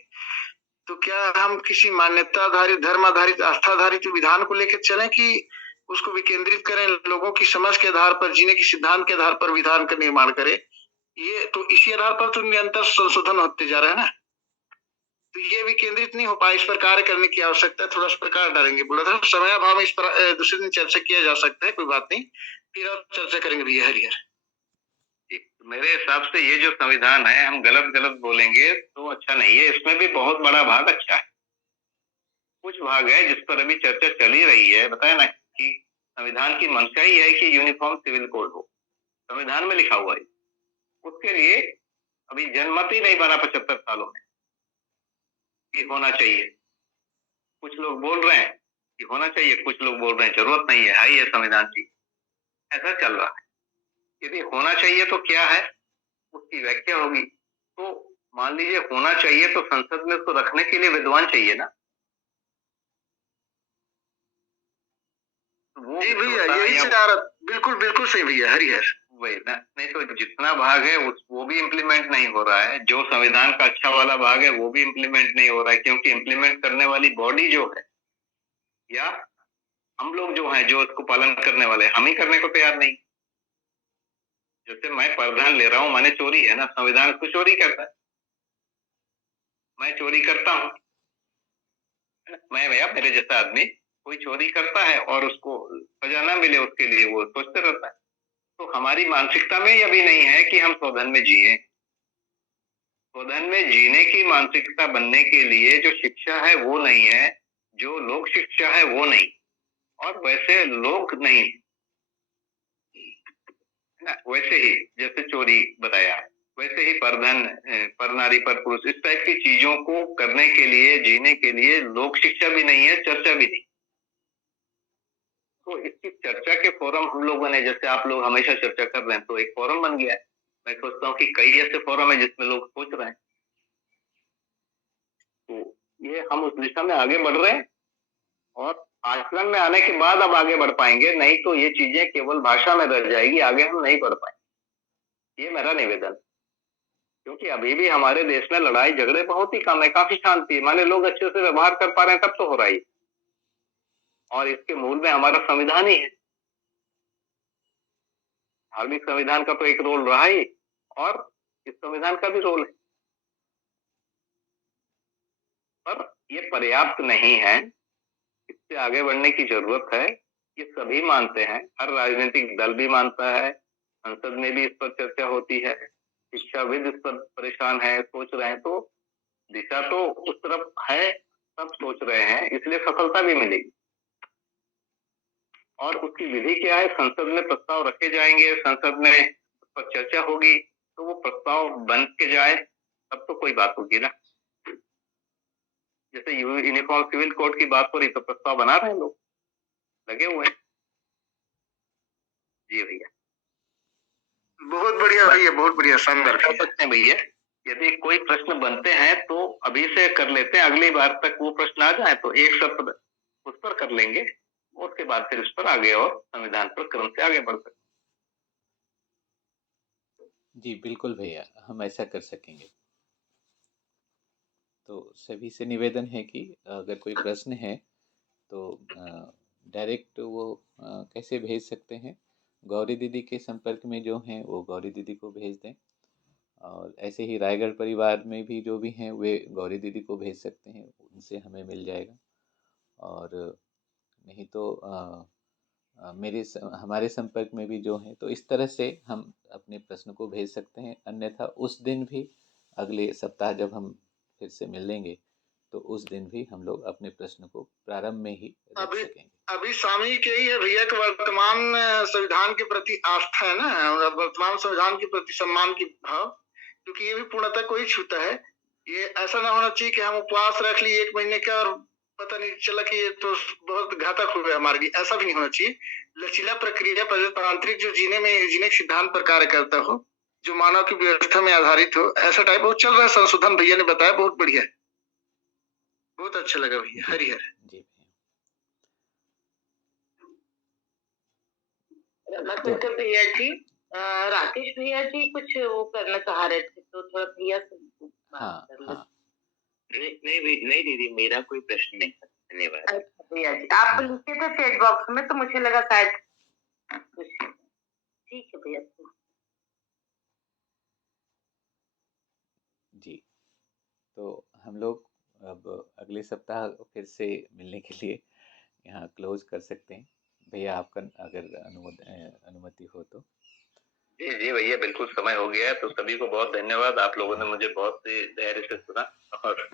तो क्या हम किसी मान्यता आधारित, धर्म आधारित, आस्था आधारित विधान को लेकर चलें कि उसको विकेंद्रित करें, लोगों की समझ के आधार पर, जीने के सिद्धांत के आधार पर विधान का निर्माण करें? ये तो इसी आधार पर तो निरंतर संशोधन होते जा रहे हैं ना। तो ये विकेंद्रित नहीं हो पाए, इस पर कार्य करने की आवश्यकता है। थोड़ा इस पर कार्य डालेंगे, बोला था समय अभाव में इस पर दूसरे दिन चर्चा किया जा सकता है, कोई बात नहीं, फिर और चर्चा करेंगे भैया। हरिहर। मेरे हिसाब से ये जो संविधान है, हम गलत बोलेंगे तो अच्छा नहीं है। इसमें भी बहुत बड़ा भाग अच्छा है। कुछ भाग है जिस पर अभी चर्चा चल ही रही है। बताया ना कि संविधान की मंशा ही है कि यूनिफॉर्म सिविल कोड हो, संविधान में लिखा हुआ है। उसके लिए अभी जनमत ही नहीं बना 75 सालों में कि होना चाहिए। कुछ लोग बोल रहे हैं कि होना चाहिए, कुछ लोग बोल रहे हैं जरूरत नहीं है ये संविधान की। ऐसा चल रहा है। यदि होना चाहिए तो क्या है, उसकी व्याख्या होगी। तो मान लीजिए होना चाहिए, तो संसद में उसको रखने के लिए विद्वान चाहिए ना। वो जी भैया, विद्वता यही या चाह रहा, बिल्कुल बिल्कुल सही भैया, हरिहर। वही ना, नहीं तो जितना भाग है वो भी इम्प्लीमेंट नहीं हो रहा है। जो संविधान का अच्छा वाला भाग है वो भी इम्प्लीमेंट नहीं हो रहा है, क्योंकि इम्प्लीमेंट करने वाली बॉडी जो है, या हम लोग जो हैं, जो इसको पालन करने वाले, हम ही करने को तैयार नहीं। जैसे मैं प्रावधान ले रहा हूँ, माने चोरी है ना, संविधान उसको चोरी करता है। मैं चोरी करता हूँ, मैं या मेरे जैसा आदमी कोई चोरी करता है और उसको सजा ना मिले, उसके लिए वो सोचते रहता है। तो हमारी मानसिकता में ये भी नहीं है कि हम स्वधन में जिए। स्वधन में जीने की मानसिकता बनने के लिए जो शिक्षा है वो नहीं है, जो लोक शिक्षा है वो नहीं, और वैसे लोग नहीं ना। वैसे ही जैसे चोरी बताया, वैसे ही परधन, पर नारी पर पुरुष, इस टाइप की चीजों को करने के लिए, जीने के लिए लोक शिक्षा भी नहीं है, चर्चा भी नहीं। तो इसकी चर्चा के फोरम हम लोगों ने, जैसे आप लोग हमेशा चर्चा कर रहे हैं, तो एक फोरम बन गया है। मैं सोचता हूँ कि कई ऐसे फोरम है जिसमें लोग सोच रहे हैं, तो ये हम उस दिशा में आगे बढ़ रहे हैं, और आचरण में आने के बाद अब आगे बढ़ पाएंगे, नहीं तो ये चीजें केवल भाषा में रह जाएगी, आगे हम नहीं बढ़ पाएंगे। ये मेरा निवेदन। क्योंकि अभी भी हमारे देश में लड़ाई झगड़े बहुत ही कम है, काफी शांति है, माने लोग अच्छे से व्यवहार कर पा रहे हैं, तब तो हो रहा है। और इसके मूल में हमारा संविधान ही है। धार्मिक संविधान का तो एक रोल रहा ही, और इस संविधान का भी रोल है, पर ये पर्याप्त नहीं है। इससे आगे बढ़ने की जरूरत है। ये सभी मानते हैं, हर राजनीतिक दल भी मानता है, संसद में भी इस पर चर्चा होती है, शिक्षाविद इस पर परेशान है, सोच रहे हैं। तो दिशा तो उस तरफ है, सब सोच रहे हैं, इसलिए सफलता भी मिलेगी। और उसकी विधि क्या है, संसद में प्रस्ताव रखे जाएंगे, संसद में उस पर चर्चा होगी, तो वो प्रस्ताव बन के जाए तब तो कोई बात होगी ना। जैसे यूनिफॉर्म सिविल कोड की बात हो रही, तो प्रस्ताव बना रहे हैं लोग, लगे हुए हैं। जी भैया, बहुत बढ़िया भैया, बहुत बढ़िया, शानदार कर सकते हैं भैया। यदि कोई प्रश्न बनते हैं तो अभी से कर लेते हैं, अगली बार तक वो प्रश्न आ जाए तो एक सत्र उस पर कर लेंगे, उसके बाद फिर इस पर आगे और संविधान पर क्रम से आगे बढ़ सकते। जी बिल्कुल भैया, हम ऐसा कर सकेंगे। तो सभी से निवेदन है कि अगर कोई प्रश्न है तो डायरेक्ट वो कैसे भेज सकते हैं, गौरी दीदी के संपर्क में जो हैं वो गौरी दीदी को भेज दें, और ऐसे ही रायगढ़ परिवार में भी जो भी हैं वे गौरी दीदी को भेज सकते हैं, उनसे हमें मिल जाएगा। और नहीं तो हमारे संपर्क में भी जो हैं, तो इस तरह से हम अपने प्रश्न को भेज सकते हैं। अन्यथा उस दिन भी, अगले सप्ताह जब हम फिर से मिलेंगे, तो उस दिन भी हम लोग अपने प्रश्न को प्रारंभ में ही रख सकेंगे। अभी सामयिक यही है भैया कि वर्तमान संविधान के प्रति आस्था है ना, वर्तमान संविधान के प्रति सम्मान की भाव, क्योंकि ये भी पूर्णतः कोई छूता है। ये ऐसा ना होना चाहिए कि हम उपवास रख लिए 1 महीने का और पता नहीं चला कि ये तो बहुत घातक हो गया हमारे लिए। ऐसा भी नहीं होना चाहिए। लचीला प्रक्रिया, प्रजातांत्रिक जो जीने के सिद्धांत पर कार्य करता हो, जो मानव की व्यवस्था में आधारित हो, ऐसा टाइप वो चल रहा है। संशोधन भैया ने बताया, बहुत बढ़िया, बहुत अच्छा लगा भैया, हरिहर। जी मतलब भैया जी, राकेश भैया जी कुछ वो करना चाह रहे थे, तो थोड़ा भैया से बात कर ले। नहीं दीदी, मेरा कोई प्रश्न नहीं है, धन्यवाद। अच्छा भैया जी, आप लिखे थे चैट बॉक्स में, तो मुझे लगा शायद कुछ। ठीक है भैया जी। तो हम लोग अब अगले सप्ताह फिर से मिलने के लिए यहाँ क्लोज कर सकते हैं भैया, आपका अगर अनुमति हो तो। जी जी भैया, बिल्कुल समय हो गया है। तो सभी को बहुत धन्यवाद, आप लोगों ने मुझे बहुत धैर्य से सुना, और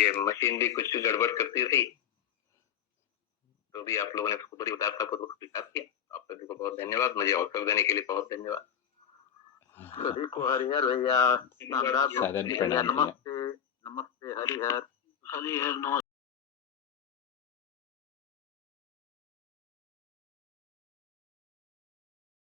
ये मशीन भी कुछ गड़बड़ करती थी, तो भी आप लोगों ने उसको बड़ी उदारता पूर्वक स्वीकार किया। आप सभी को बहुत धन्यवाद, मुझे अवसर देने के लिए बहुत धन्यवाद। सभी को हरिहर भैया, सादर प्रणाम भैया। नमस्ते, नमस्ते हरिहर, हरिहर नमस्ते।